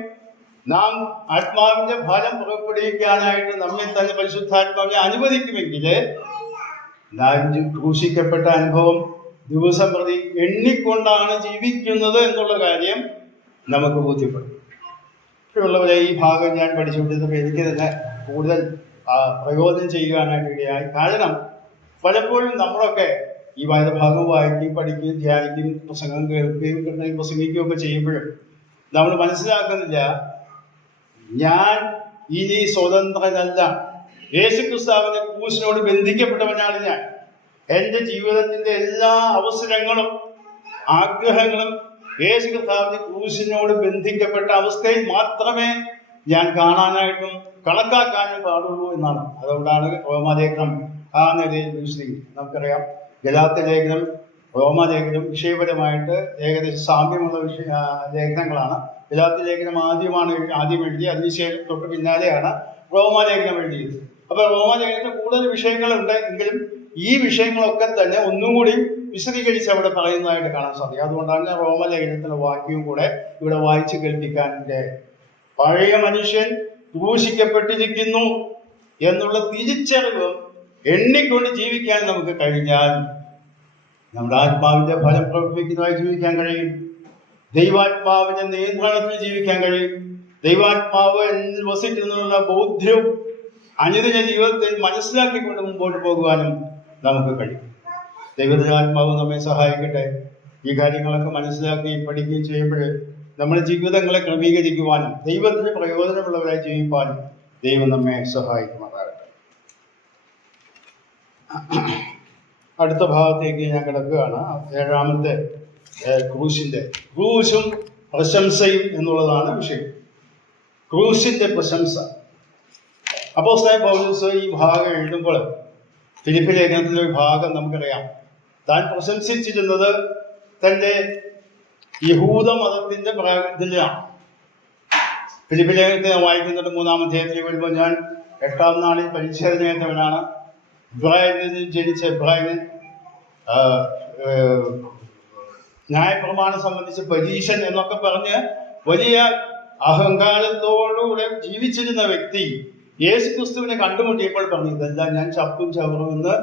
നാം ആത്മാവിന്റെ ഫലം പുറപ്പെടുവിക്കാനായിട്ട് നമ്മെ തന്നെ പരിശുദ്ധാത്മാവിനെ അനുവദിക്കുമെങ്കിൽ ക്രൂശിക്കപ്പെട്ട അനുഭവം ദിവസം പ്രതി എണ്ണിക്കൊണ്ടാണ് ജീവിക്കുന്നത് എന്നുള്ള കാര്യം നമുക്ക് ബോധ്യപ്പെടും. ഇപ്പോഴുള്ളവരെ ഈ ഭാഗം ഞാൻ പഠിച്ചുകൊണ്ടിരുന്നപ്പോൾ എനിക്ക് തന്നെ കൂടുതൽ പ്രയോജനം ചെയ്യുവാനായിട്ട് ഇടയായി. കാരണം പലപ്പോഴും നമ്മളൊക്കെ ഈ വേദഭാഗം വായിക്കുകയും പഠിക്കുകയും ധ്യാനിക്കുകയും പ്രസംഗം കേൾക്കുകയും പ്രസംഗിക്കുകയും ഒക്കെ ചെയ്യുമ്പോഴും നമ്മൾ മനസ്സിലാക്കുന്നില്ല, ഞാൻ ഇനി സ്വതന്ത്രനല്ല. യേശുക്രിസ്തുവിന്റെ ക്രൂശിനോട് ബന്ധിക്കപ്പെട്ടവനാണ് ഞാൻ. എൻ്റെ ജീവിതത്തിന്റെ എല്ലാ അവസരങ്ങളും ആഗ്രഹങ്ങളും യേശു കർത്താവിന്റെ ക്രൂശിനോട് ബന്ധിക്കപ്പെട്ട അവസ്ഥയിൽ മാത്രമേ ഞാൻ കാണാനായിട്ടും കണക്കാക്കാനും പാടുള്ളൂ എന്നാണ്. അതുകൊണ്ടാണ് റോമാലേഖനം ആ നിലയിൽ വിശദീകരിക്കുന്നത്. നമുക്കറിയാം, ഗലാത്യ ലേഖനം റോമാലേഖനം വിഷയപരമായിട്ട് ഏകദേശം സാമ്യമുള്ള ലേഖനങ്ങളാണ്. ഗലാത്യ ലേഖനം ആദ്യം എഴുതി, അതിനുശേഷം തൊട്ട് പിന്നാലെയാണ് റോമാലേഖനം എഴുതിയത്. അപ്പൊ റോമാലേഖനത്തിൽ കൂടുതൽ വിഷയങ്ങളുണ്ട് എങ്കിലും ഈ വിഷയങ്ങളൊക്കെ തന്നെ ഒന്നുകൂടി വിശദീകരിച്ച് അവിടെ പറയുന്നതായിട്ട് കാണാൻ സാധിക്കും. അതുകൊണ്ടാണ് റോമലേഖനത്തിലെ വാക്യവും കൂടെ ഇവിടെ വായിച്ച് കേൾപ്പിക്കാൻ. പഴയ മനുഷ്യൻ ക്രൂശിക്കപ്പെട്ടിരിക്കുന്നു എന്നുള്ള തിരിച്ചറിവ് എണ്ണിക്കൊണ്ട് ജീവിക്കാൻ നമുക്ക് കഴിഞ്ഞാൽ നമ്മുടെ ആത്മാവിന്റെ ഫലം പ്രവർത്തിക്കുന്നതായി ജീവിക്കാൻ കഴിയും. ദൈവാത്മാവിന്റെ നിയന്ത്രണത്തിൽ ജീവിക്കാൻ കഴിയും. ദൈവാത്മാവ് എന്നിൽ വസിക്കുന്നുള്ള ബോധ്യവും അനുദിന ജീവിതത്തിൽ മനസ്സിലാക്കിക്കൊണ്ട് മുമ്പോട്ട് പോകുവാനും നമുക്ക് കഴിയും. ദൈവത്തിന്റെ ആത്മാവ് നമ്മെ സഹായിക്കട്ടെ. ഈ കാര്യങ്ങളൊക്കെ മനസ്സിലാക്കി പഠിക്കുകയും ചെയ്യുമ്പോൾ നമ്മുടെ ജീവിതങ്ങളെ ക്രമീകരിക്കുവാനും ദൈവത്തിന് പ്രയോജനമുള്ളവരായി ജീവിക്കാനും ദൈവം നമ്മെ സഹായിക്കുമാറാകട്ടെ. അടുത്ത ഭാഗത്തേക്ക് ഞാൻ കിടക്കുകയാണ്. 7-ാമത്തെ ക്രൂശും പ്രശംസയും എന്നുള്ളതാണ് വിഷയം. ക്രൂശിന്റെ പ്രശംസ. അപ്പോസ്തലൻ പൗലോസ് ഈ ഭാഗം എഴുതുമ്പോൾ ഫിലിപ്പി ലേഖനത്തിലെ ഒരു ഭാഗം നമുക്കറിയാം. താൻ പ്രശംസിച്ചിരുന്നത് തന്റെ യഹൂദ മതത്തിന്റെ ഇതിലാണ്. ഫിലിപ്പി ലേഖനത്തെ വായിക്കുന്നുണ്ട് 3-ാം അധ്യായത്തിൽ വരുമ്പോൾ, ഞാൻ 8-ാം നാളിൽ പരിച്ഛേദനയേറ്റവനാണ്, ഇബ്രാഹിമിൽ ജനിച്ച ഇബ്രാഹിമൻ, ന്യായപ്രമാണം സംബന്ധിച്ച് പരീശൻ എന്നൊക്കെ പറഞ്ഞ് വലിയ അഹങ്കാരത്തോടുകൂടെ ജീവിച്ചിരുന്ന വ്യക്തി യേശു ക്രിസ്തുവിനെ കണ്ടുമുട്ടിയപ്പോൾ പറഞ്ഞു, ഇതെല്ലാം ഞാൻ ചപ്പും ചവറുമെന്ന്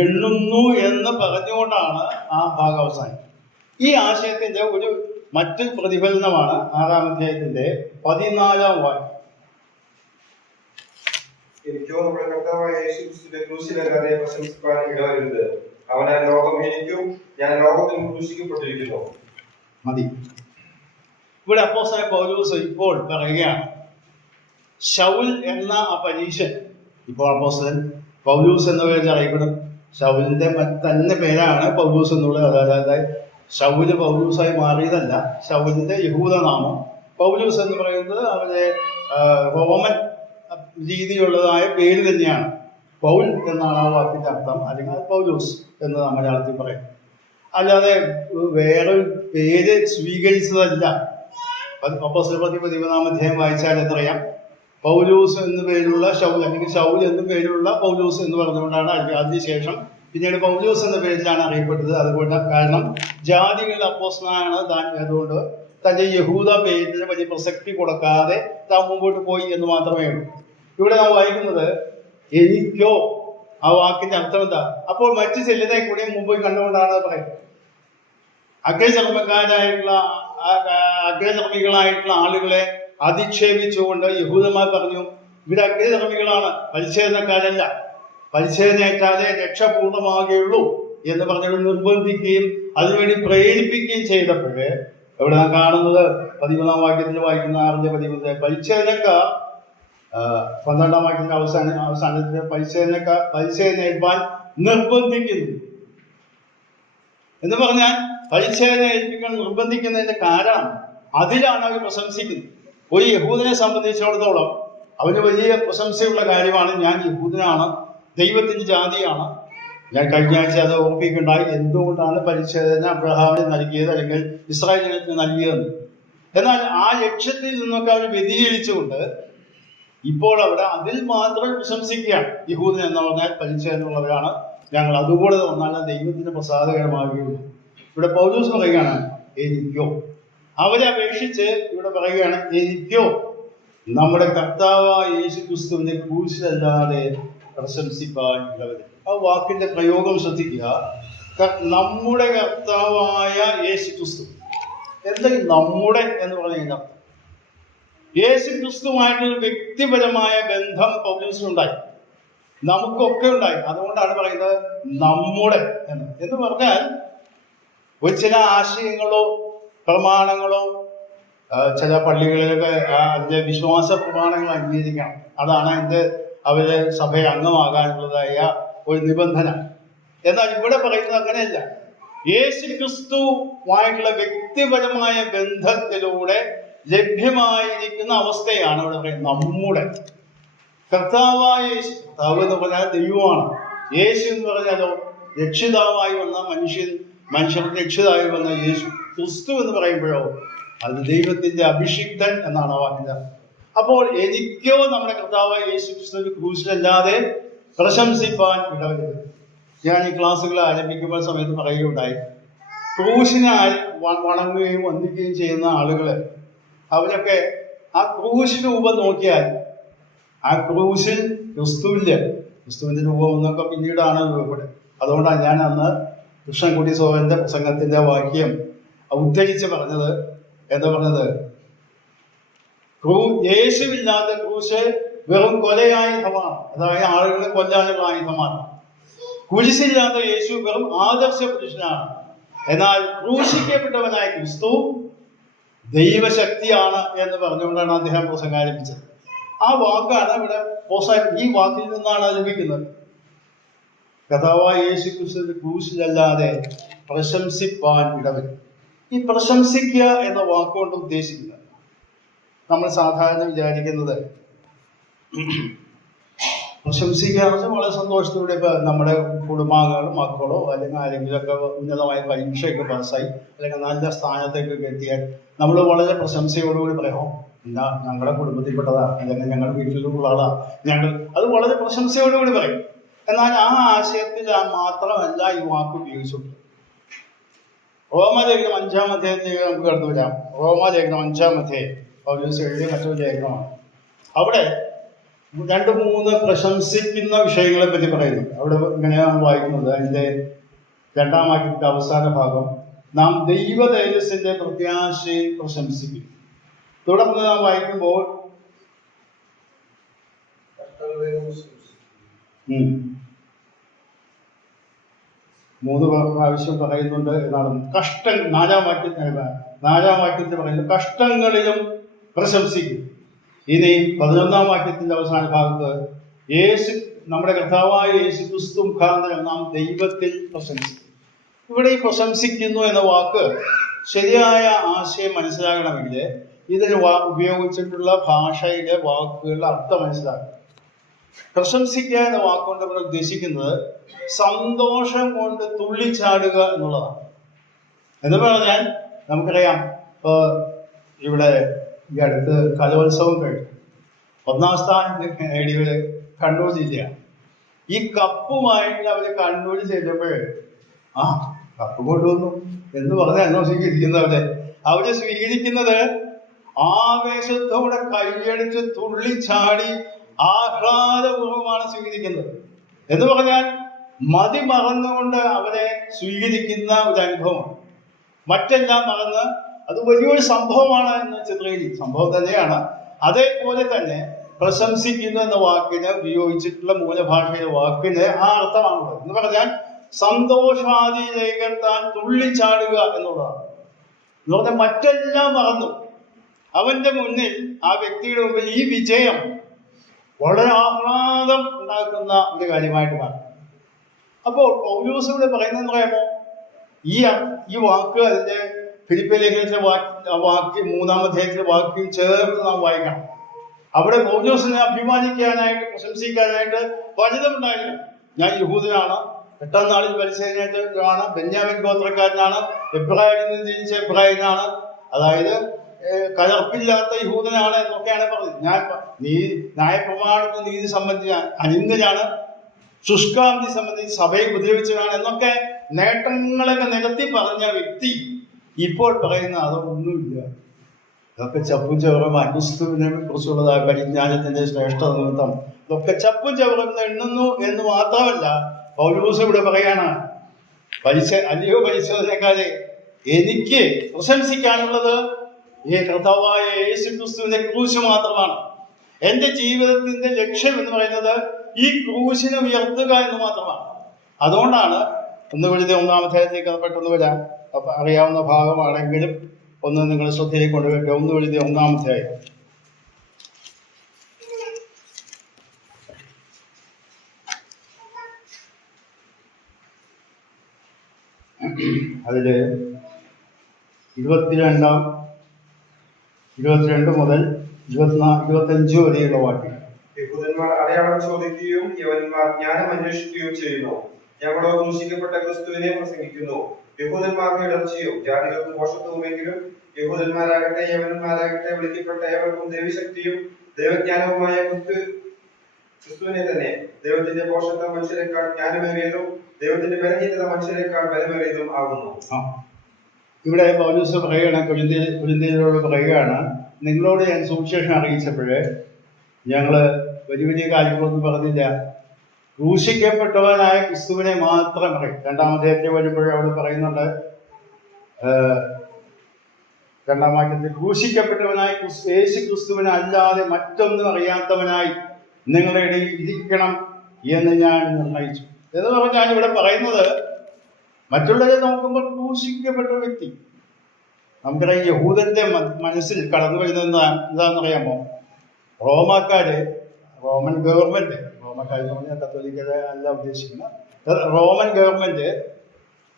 എണ്ണുന്നു എന്ന് പറഞ്ഞുകൊണ്ടാണ് ആ ഭാഗം അവസാനിക്കുന്നത്. ഈ ആശയത്തിന്റെ ഒരു മറ്റൊരു പ്രതിഫലനമാണ് 6-ാം അധ്യായത്തിന്റെ 14-ാം വാക്യം. എനിക്കോ നമ്മുടെ കർത്താവായ യേശു ക്രിസ്തുവിന്റെ ക്രൂശിലല്ലാതെ പ്രശംസിപ്പാൻ ഇടവരുത്. അവനാൽ ലോകം എനിക്കും, ഞാൻ ലോകത്തിന് ക്രൂശിക്കപ്പെട്ടിരിക്കുന്നു. മതി. ഇവിടെ അപ്പോസ്തലൻ പൗലോസ് ഇപ്പോൾ പറയുകയാണ്, ശൗൽ എന്ന ആ പരീശൻ, ഇപ്പോൾ അപ്പോസ്തലൻ പൗലൂസ് എന്ന പേരിൽ അറിയപ്പെടും. ശൗലിന്റെ തന്നെ പേരാണ് പൗലൂസ് എന്നുള്ളത്. അതായത് ശൗല് പൗലൂസായി മാറിയതല്ല, ശൗലിന്റെ യഹൂദനാമം. പൗലൂസ് എന്ന് പറയുന്നത് അവരുടെ റോമൻ രീതിയിലുള്ളതായ പേര് തന്നെയാണ്. പൗൽ എന്നാണ് ആ വാക്കിന്റെ അർത്ഥം, അല്ലെങ്കിൽ പൗലൂസ് എന്ന് മലയാളത്തിൽ പറയും. അല്ലാതെ വേറൊരു പേര് സ്വീകരിച്ചതല്ല. അപ്പോസ്തലപ്രവൃത്തി 14-ാം അധ്യായം വായിച്ചാൽ എന്തറിയാം, പൗലൂസ് എന്ന് പേരുള്ള ശൗൽ, അല്ലെങ്കിൽ ശൗൽ എന്ന് പേരുള്ള പൗലൂസ് എന്ന് പറഞ്ഞുകൊണ്ടാണ് അതിനുശേഷം പിന്നീട് പൗലൂസ് എന്ന പേരിലാണ് അറിയപ്പെട്ടത്. അതുകൊണ്ട് കാരണം ജാതികളുടെ അപ്പോസ്തലനാണ് താൻ, അതുകൊണ്ട് തന്റെ യഹൂദ പേരിന് വലിയ പ്രസക്തി കൊടുക്കാതെ താൻ മുമ്പോട്ട് പോയി എന്ന് മാത്രമേ ഉള്ളൂ. ഇവിടെ നാം വായിക്കുന്നത് എനിക്കോ, ആ വാക്കിന്റെ അർത്ഥം എന്താ? അപ്പോൾ മറ്റു ചിലരെ കൂടി മുമ്പ് കണ്ടുകൊണ്ടാണ് പറയുന്നത്. അഗ്രചർമ്മികളായിട്ടുള്ള ആളുകളെ അധിക്ഷേപിച്ചുകൊണ്ട് യഹൂദന്മാർ പറഞ്ഞു, ഇവിടെ അഗ്രചർമ്മികളാണ്, പരിച്ഛേദനക്കാരല്ല, പരിച്ഛേദനയേറ്റാലേ രക്ഷ പൂർണ്ണമാകുകയുള്ളൂ എന്ന് പറഞ്ഞവർ നിർബന്ധിക്കുകയും അതിനുവേണ്ടി പ്രേരിപ്പിക്കുകയും ചെയ്തപ്പോഴേ ഇവിടെ നാം കാണുന്നത് 13-ാം വാക്യത്തിൽ വായിക്കുന്ന 6-ന്റെ പരിച്ഛേദനക്കാർ 12-ാം വാക്യത്തിന്റെ അവസാനത്തിൽ പരിച്ഛേദനയേൽപ്പാൻ നിർബന്ധിക്കുന്നു എന്ന് പറഞ്ഞാൽ പരിച്ഛേദന ഏൽപ്പിക്കാൻ നിർബന്ധിക്കുന്നതിന്റെ കാരണം അതിലാണ് അവർ പ്രശംസിക്കുന്നത്. ഒരു യഹൂദനെ സംബന്ധിച്ചിടത്തോളം അവന് വലിയ പ്രശംസയുള്ള കാര്യമാണ്, ഞാൻ യഹൂദനാണ്, ദൈവത്തിന്റെ ജാതിയാണ്. ഞാൻ കഴിഞ്ഞ ആഴ്ച അത് ഓർപ്പിക്കുണ്ടായി, എന്തുകൊണ്ടാണ് പരിച്ഛേദന അബ്രഹാമിന് നൽകിയത് അല്ലെങ്കിൽ ഇസ്രായേൽ ജനത്തിന് നൽകിയതെന്ന്. എന്നാൽ ആ ലക്ഷ്യത്തിൽ നിന്നൊക്കെ അവർ വ്യതിചലിച്ചുകൊണ്ട് ഇപ്പോൾ അവിടെ അതിൽ മാത്രം പ്രശംസിക്കുകയാണ്. യഹൂദൻ എന്ന് പറഞ്ഞാൽ പരിച്ഛേദനയുള്ളവരാണ്, ഞങ്ങൾ അതുകൂടെ വന്നാൽ ദൈവത്തിന് പ്രസാദകരമാകുകയുള്ളൂ. ഇവിടെ പൗലോസ് പറയുകയാണ് എനിക്കോ, അവരെ അപേക്ഷിച്ച് ഇവിടെ പറയുകയാണ് എനിക്കോ നമ്മുടെ കർത്താവായ യേശു ക്രിസ്തുവിന്റെ ക്രൂശിലല്ലാതെ പ്രശംസിപ്പാൻ ഉള്ളവര്. ആ വാക്കിന്റെ പ്രയോഗം ശ്രദ്ധിക്കുക. നമ്മുടെ കർത്താവായ യേശു ക്രിസ്തു, എന്തെങ്കിലും നമ്മുടെ എന്ന് പറഞ്ഞതിന്റെ അർത്ഥം യേശു ക്രിസ്തുവായിട്ടൊരു വ്യക്തിപരമായ ബന്ധം പൗലോസിനുണ്ടായി. നമുക്കൊക്കെ ഉണ്ടായി. അതുകൊണ്ടാണ് പറയുന്നത് നമ്മുടെ എന്ന് പറഞ്ഞാൽ ഒരു ചില ആശയങ്ങളോ പ്രമാണങ്ങളോ ചില പള്ളികളിലൊക്കെ അതിന്റെ വിശ്വാസ പ്രമാണങ്ങൾ അംഗീകരിക്കണം. അതാണ് അതിന്റെ അവര് സഭയെ അംഗമാകാനുള്ളതായ ഒരു നിബന്ധന. എന്നാൽ ഇവിടെ പറയുന്നത് അങ്ങനെയല്ല. യേശു ക്രിസ്തുവായിട്ടുള്ള വ്യക്തിപരമായ ബന്ധത്തിലൂടെ ലഭ്യമായിരിക്കുന്ന അവസ്ഥയാണ് ഇവിടെ പറയുന്നത് നമ്മുടെ. കർത്താവായ യേശു, കർത്താവ് എന്ന് പറഞ്ഞാൽ ദൈവമാണ്. യേശു എന്ന് പറഞ്ഞാലോ രക്ഷിതാവായി വന്ന മനുഷ്യരുടെ രക്ഷിതായി വന്ന യേശു. ക്രിസ്തു എന്ന് പറയുമ്പോഴോ അത് ദൈവത്തിന്റെ അഭിഷിക്തൻ എന്നാണ് ആ വാക്കിന്റെ. അപ്പോൾ എനിക്കോ നമ്മുടെ കർത്താവായ യേശു ക്രിസ്തു ക്രൂശിലല്ലാതെ പ്രശംസിപ്പാൻ ഇടവരുത്. ഞാൻ ഈ ക്ലാസ്സുകൾ ആരംഭിക്കുമ്പോൾ സമയത്ത് പറയുകയുണ്ടായി, ക്രൂശിനെ വണങ്ങുകയും വന്ദിക്കുകയും ചെയ്യുന്ന ആളുകള് അവരൊക്കെ ആ ക്രൂശ് രൂപം നോക്കിയാൽ ആ ക്രൂശിൽ ക്രിസ്തുവിന്റെ രൂപം എന്നൊക്കെ പിന്നീടാണ് രൂപപ്പെടുന്നത്. അതുകൊണ്ടാണ് ഞാൻ അന്ന് കൃഷ്ണൻകുട്ടി സോഹന്റെ പ്രസംഗത്തിന്റെ വാക്യം ഉദ്ധരിച്ച് പറഞ്ഞത്. എന്താ പറഞ്ഞത്? യേശുവില്ലാത്ത ക്രൂശ് വെറും കൊലയായുധമാണ്, അതായത് ആളുകളെ കൊല്ലാനുള്ള ആയുധമാണ്. കുരിശില്ലാത്ത യേശു വെറും ആദർശ പുരുഷനാണ്. എന്നാൽ ക്രൂശിക്കപ്പെട്ടവനായ ക്രിസ്തു ദൈവശക്തിയാണ് എന്ന് പറഞ്ഞുകൊണ്ടാണ് അദ്ദേഹം പ്രസംഗം ആരംഭിച്ചത്. ആ വാക്കാണ് ഇവിടെ ഈ വാക്കിൽ നിന്നാണ് ലഭിക്കുന്നത്. കർത്താവായ യേശു ക്രിസ്തുവിന്റെ ക്രൂശിലല്ലാതെ പ്രശംസിപ്പാൻ ഇടവരും. ഈ പ്രശംസിക്കുക എന്ന വാക്കുകൊണ്ട് ഉദ്ദേശിക്കുന്നത്, നമ്മൾ സാധാരണ വിചാരിക്കുന്നത് പ്രശംസിക്കുക എന്ന് വെച്ചാൽ വളരെ സന്തോഷത്തോടെ ഇപ്പൊ നമ്മുടെ കുടുംബാംഗങ്ങളോ മക്കളോ അല്ലെങ്കിൽ ആരെങ്കിലുമൊക്കെ ഉന്നതമായ പരീക്ഷയൊക്കെ പാസ്സായി അല്ലെങ്കിൽ നല്ല സ്ഥാനത്തേക്കൊക്കെ എത്തിയാൽ നമ്മൾ വളരെ പ്രശംസയോടുകൂടി പറയാം, എന്താ ഞങ്ങളുടെ കുടുംബത്തിൽപ്പെട്ടതാ അല്ലെങ്കിൽ ഞങ്ങളുടെ വീട്ടിലുള്ള ആളാ അത് വളരെ പ്രശംസയോടുകൂടി പറയും. എന്നാൽ ആ ആശയത്തിൽ മാത്രമല്ല ഈ വാക്ക് ഉപയോഗിച്ചിട്ടുള്ളത്. റോമാലേഖനം 5-ാം അധ്യായത്തിലേക്ക് നമുക്ക് കടന്നു വരാം. റോമാലേഖനം 5-ാം അധ്യായം പൗലോസ് എഴുതിയ മറ്റൊരു ലേഖനമാണ്. അവിടെ 2-3 പ്രശംസിക്കുന്ന വിഷയങ്ങളെ പറ്റി പറയുന്നു. അവിടെ ഇങ്ങനെയാണ് വായിക്കുന്നത്. അതിന്റെ 2-ാം വാക്യത്തിന്റെ അവസാന ഭാഗം, നാം ദൈവ തേജസ്സിന്റെ പ്രത്യാശയിൽ പ്രശംസിക്കും. തുടർന്ന് നാം വായിക്കുമ്പോൾ 3 പ്രാവശ്യം പറയുന്നുണ്ട് എന്നാണ്. 4-ാം വാക്യത്തിൽ പറയുന്നത് കഷ്ടങ്ങളിലും പ്രശംസിക്കും. ഇനി 11-ാം വാക്യത്തിന്റെ അവസാന ഭാഗത്ത് നമ്മുടെ കർത്താവായ യേശു ക്രിസ്തു മുഖാന്തരം നാം ദൈവത്തിൽ പ്രശംസിക്കും. ഇവിടെ ഈ പ്രശംസിക്കുന്നു എന്ന വാക്ക് ശരിയായ ആശയം മനസ്സിലാകണമെങ്കിൽ ഇതിന് ഉപയോഗിച്ചിട്ടുള്ള ഭാഷയിലെ വാക്കുകളുടെ അർത്ഥം മനസ്സിലാക്കണം. പ്രശംസിക്കുക എന്ന വാക്കുകൊണ്ട് ഇവിടെ ഉദ്ദേശിക്കുന്നത് സന്തോഷം കൊണ്ട് തുള്ളിച്ചാടുക എന്നുള്ളതാണ്. എന്ന് പറഞ്ഞാൽ നമുക്കറിയാം, ഇവിടെ ഈ അടുത്ത് കലോത്സവം കഴിഞ്ഞു. 1-ാം സ്ഥാനം നേടിയത് കണ്ണൂർ ജില്ലയാണ്. ഈ കപ്പുമായിട്ട് അവര് കണ്ണൂർ ചെല്ലുമ്പോൾ കപ്പ് കൊണ്ടുവന്നു എന്ന് പറഞ്ഞാൽ സ്വീകരിക്കുന്നവരെ അവര് സ്വീകരിക്കുന്നത് ആവേശത്തോടെ കൈയടിച്ച് തുള്ളിച്ചാടി ആഹ്ലാദപൂർവ്വമാണ് സ്വീകരിക്കുന്നത്. എന്ന് പറഞ്ഞാൽ മതി മറന്നുകൊണ്ട് അവരെ സ്വീകരിക്കുന്ന ഒരു അനുഭവമാണ്. മറ്റെല്ലാം മറന്ന് അത് വലിയൊരു സംഭവമാണ് എന്ന് ചിത്രീകരിക്കും. സംഭവം തന്നെയാണ്. അതേപോലെ തന്നെ പ്രശംസിക്കുന്നു എന്ന വാക്കിന് ഉപയോഗിച്ചിട്ടുള്ള മൂലഭാഷയിലെ വാക്കിന് ആ അർത്ഥമാണുള്ളത്. എന്ന് പറഞ്ഞാൽ സന്തോഷാദിയിലേക്ക് താൻ തുള്ളിച്ചാടുക എന്നുള്ളതാണ്. എന്ന് പറഞ്ഞാൽ മറ്റെല്ലാം മറന്നു അവന്റെ മുന്നിൽ, ആ വ്യക്തിയുടെ മുമ്പിൽ ഈ വിജയം വളരെ ആഹ്ലാദം ഉണ്ടാക്കുന്ന ഒരു കാര്യമായിട്ട് മാറും. അപ്പോൾ പൗലോസ് ഇവിടെ പറയുന്നതെന്ന് പറയുമ്പോൾ ഈ വാക്ക് അതിന്റെ ഫിലിപ്പിയ ലേഖനത്തിലെ വാക്യം 3-ാം അധ്യായത്തിലെ വാക്യം ചേർത്ത് നാം വായിക്കണം. അവിടെ പൗലോസിനെ അഭിമാനിക്കാനായിട്ട് പ്രശംസിക്കാനായിട്ട് പലതുമുണ്ടായിരുന്നു. ഞാൻ യഹൂദനാണ്, 8-ാം നാളിൽ പരിശീലനമാണ്, ബെന്യാമിൻ ഗോത്രക്കാരനാണ്, എബ്രായരിൽ നിന്ന് ജനിച്ച എബ്രായനാണ്, അതായത് കലർപ്പില്ലാത്ത യഹൂദനാണ് എന്നൊക്കെയാണ് പറഞ്ഞത്. ഞാൻ ന്യായപ്രമാണത്തിൽ നീതി സംബന്ധിച്ച അനിന്ദനാണ്, ശുഷ്കാന്തി സംബന്ധിച്ച് സഭയെ ഉപദ്രവിച്ചതാണ് എന്നൊക്കെ നേട്ടങ്ങളൊക്കെ നിരത്തി പറഞ്ഞ വ്യക്തി ഇപ്പോൾ പറയുന്ന അതൊന്നുമില്ല. ഇതൊക്കെ ചപ്പും ചവറും ക്രിസ്തുവിനെ കുറിച്ചുള്ളതായ പരിജ്ഞാനത്തിന്റെ ശ്രേഷ്ഠത നിമിത്തം ഇതൊക്കെ ചപ്പും ചവറും എണ്ണുന്നു എന്ന് മാത്രമല്ല, പൗലോസ് ഇവിടെ പറയാണ്, പരിശോധനക്കാരെ എനിക്ക് പ്രശംസിക്കാനുള്ളത് ഈ കർത്താവായ യേശു ക്രിസ്തുവിന്റെ ക്രൂശ് മാത്രമാണ്. എന്റെ ജീവിതത്തിന്റെ ലക്ഷ്യം എന്ന് പറയുന്നത് ഈ ക്രൂശിനെ ഉയർത്തുക എന്ന് മാത്രമാണ്. അതുകൊണ്ടാണ് 1 കൊരിന്ത്യർ 1-ാം അധ്യായത്തിലേക്ക് അത് പെട്ടെന്ന് വരാം. അപ്പൊ അറിയാവുന്ന ഭാഗമാണെങ്കിലും ഒന്ന് നിങ്ങൾ ശ്രദ്ധയിലേക്ക് കൊണ്ടുവരട്ടെ. 1 കൊരിന്ത്യർ 1-ാം അധ്യായം. അതില് 22 മുതൽ 25 വരെയുള്ള വാക്യം. യഹൂദന്മാർ അടയാളം ചോദിക്കുകയും യവനന്മാർ ജ്ഞാനം അന്വേഷിക്കുകയും ചെയ്യുന്നു. ഞങ്ങളോ ക്രൂശിക്കപ്പെട്ട ക്രിസ്തുവിനെ പ്രസംഗിക്കുന്നു. യഹൂദന്മാർക്ക് ഇടർച്ചയും ജാതികൾക്ക് മോശത്വവുമെങ്കിലും യഹൂദന്മാരാകട്ടെ യവനന്മാരാകട്ടെ വിളിക്കപ്പെട്ട ഏവർക്കും ദൈവശക്തിയും ദൈവജ്ഞാനവുമായ ക്രിസ്തുവിനെ തന്നെ. ദൈവത്തിന്റെ പോഷത്വം മനുഷ്യരെക്കാൾ ജ്ഞാനമേറിയതും ദൈവത്തിന്റെ ബലഹീനത മനുഷ്യരെക്കാൾ ബലമേറിയതും ആകുന്നു. ഇവിടെ പൗലോസ് പറയുകയാണ്, കൊരിന്ത്യരോട് പറയുകയാണ്, നിങ്ങളോട് ഞാൻ സുവിശേഷം അറിയിച്ചപ്പോഴേ ഞങ്ങള് വലിയ വലിയ കാര്യങ്ങളൊന്നും പറഞ്ഞില്ല. ക്രൂശിക്കപ്പെട്ടവനായ ക്രിസ്തുവിനെ മാത്രം പറയും. 2-ാം അധ്യായത്തിൽ വരുമ്പോഴേ അവിടെ പറയുന്നുണ്ട്, 2-ാം വാക്യത്തിൽ ക്രൂശിക്കപ്പെട്ടവനായ യേശു ക്രിസ്തുവിനെ അല്ലാതെ മറ്റൊന്നും അറിയാത്തവനായി നിങ്ങളുടെ ഇടയിൽ ഇരിക്കണം എന്ന് ഞാൻ നിർണയിച്ചു എന്ന് പറഞ്ഞാൽ ഇവിടെ പറയുന്നത്, മറ്റുള്ളവരെ നോക്കുമ്പോൾ ക്രൂശിക്കപ്പെട്ട വ്യക്തി. നമുക്കറിയാം യഹൂദന്റെ മനസ്സിൽ കടന്നു വരുന്നത് എന്താണെന്നറിയാമോ? റോമൻ ഗവൺമെന്റ്, റോമക്കാർ എന്ന് പറഞ്ഞാൽ കത്തോലിക്കരെ അല്ല ഉദ്ദേശിക്കുന്നത്, റോമൻ ഗവൺമെന്റ്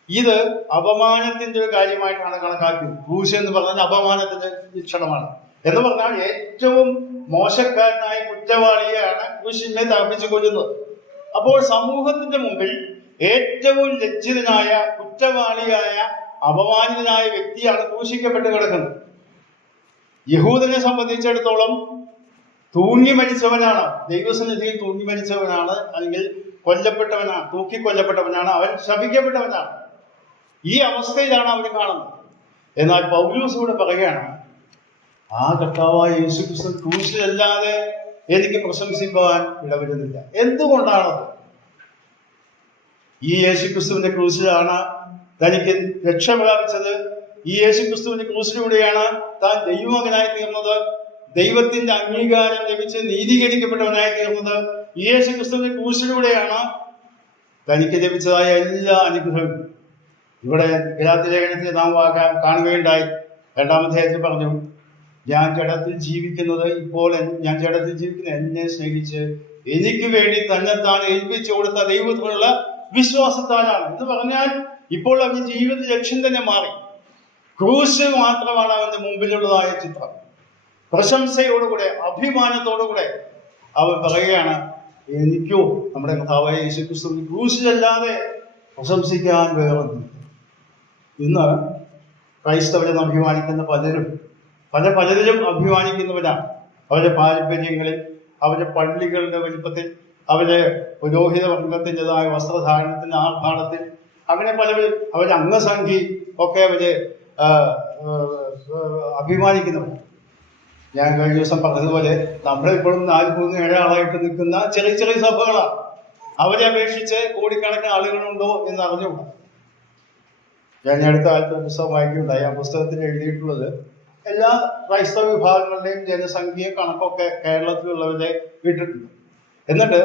ഇത് അപമാനത്തിന്റെ ഒരു കാര്യമായിട്ടാണ് കണക്കാക്കിയത്. ക്രൂശ് എന്ന് പറഞ്ഞാൽ അപമാനത്തിന്റെ വീക്ഷണമാണ്. എന്ന് പറഞ്ഞാൽ ഏറ്റവും മോശക്കാരനായ കുറ്റവാളിയെയാണ് ക്രൂശിനെ തറപ്പിച്ചു കൊല്ലുന്നത്. അപ്പോൾ സമൂഹത്തിന്റെ മുമ്പിൽ ഏറ്റവും ലജ്ജിതനായ കുറ്റവാളിയായ അപമാനിതനായ വ്യക്തിയാണ് ക്രൂശിക്കപ്പെട്ട് കിടക്കുന്നത്. യഹൂദനെ സംബന്ധിച്ചിടത്തോളം തൂങ്ങി മരിച്ചവനാണ്, ദൈവസന്നിധിയിൽ തൂങ്ങി മരിച്ചവനാണ്, അല്ലെങ്കിൽ കൊല്ലപ്പെട്ടവനാണ്, തൂക്കിക്കൊല്ലപ്പെട്ടവനാണ്, അവൻ ശപിക്കപ്പെട്ടവനാണ്. ഈ അവസ്ഥയിലാണ് അവന് കാണുന്നത്. എന്നാൽ പൗലോസ് ഇവിടെ പറയുകയാണ്, ആ കർത്താവായ യേശുക്രിസ്തു ക്രൂശിലല്ലാതെ എനിക്ക് പ്രശംസിക്കുവാൻ ഇടവരുന്നില്ല. എന്തുകൊണ്ടാണത്? ഈ യേശുക്രിസ്തുവിന്റെ ക്രൂശിലാണ് തനിക്ക് രക്ഷ പ്രാപിച്ചത്. ഈ യേശുക്രിസ്തുവിന്റെ ക്രൂശിലൂടെയാണ് താൻ ദൈവമകനായി തീർന്നത്, ദൈവത്തിന്റെ അംഗീകാരം ലഭിച്ച് നീതീകരിക്കപ്പെട്ടവനായി തീർന്നത്. ഈ യേശുക്രിസ്തുവിന്റെ ക്രൂശിലൂടെയാണ് തനിക്ക് ലഭിച്ചതായ എല്ലാ അനുഗ്രഹവും. ഇവിടെ ഗലാത്യലേഖനത്തിൽ നാം കാണുകയുണ്ടായി. 2-ാം അധ്യായത്തിൽ പറഞ്ഞു, ഞാൻ ജഡത്തിൽ ജീവിക്കുന്നത് ഞാൻ ജഡത്തിൽ ജീവിക്കുന്ന എന്നെ സ്നേഹിച്ച് എനിക്ക് വേണ്ടി തന്നെത്താൻ ഏൽപ്പിച്ചു കൊടുത്ത ദൈവത്തിലുള്ള വിശ്വാസത്താലാണ്. എന്ന് പറഞ്ഞാൽ ഇപ്പോൾ അവന്റെ ജീവിത ലക്ഷ്യം തന്നെ മാറി. ക്രൂശ് മാത്രമാണ് അവന്റെ മുമ്പിലുള്ളതായ ചിത്രം. പ്രശംസയോടുകൂടെ അഭിമാനത്തോടുകൂടെ അവൻ പറയുകയാണ്, എനിക്കോ നമ്മുടെ കർത്താവായ യേശുക്രിസ്തു ക്രൂശിലല്ലാതെ പ്രശംസിക്കാൻ വേറൊന്നുമില്ല. ഇന്ന് ക്രൈസ്തവരെന്ന് അഭിമാനിക്കുന്ന പലരിലും അഭിമാനിക്കുന്നവരാണ്. അവരുടെ പാരമ്പര്യങ്ങളിൽ, അവരുടെ പള്ളികളുടെ വലിപ്പത്തിൽ, അവരുടെ പുരോഹിത വർഗത്തിൻ്റെതായ വസ്ത്രധാരണത്തിന്, ആർഭാടത്തിൽ, അങ്ങനെ പലവരും അവരുടെ അംഗസംഖ്യ ഒക്കെ അവര് അഭിമാനിക്കുന്നവരാണ്. ഞാൻ കഴിഞ്ഞ ദിവസം പറഞ്ഞതുപോലെ നമ്മളിപ്പോഴും 4-3-7 ആളായിട്ട് നിൽക്കുന്ന ചെറിയ ചെറിയ സഭകളാണ്. അവരെ അപേക്ഷിച്ച് കോടിക്കണക്കിന് ആളുകളുണ്ടോ എന്ന് അറിഞ്ഞുകൂടാ. ഞാൻ അടുത്ത കാലത്ത് പുസ്തകം വായിക്കുകയുണ്ടായി. ആ പുസ്തകത്തിൽ എഴുതിയിട്ടുള്ളത് എല്ലാ ക്രൈസ്തവ വിഭാഗങ്ങളുടെയും ജനസംഖ്യയും കണക്കൊക്കെ കേരളത്തിലുള്ളവരെ ഇട്ടിട്ടുണ്ട്. എന്നിട്ട്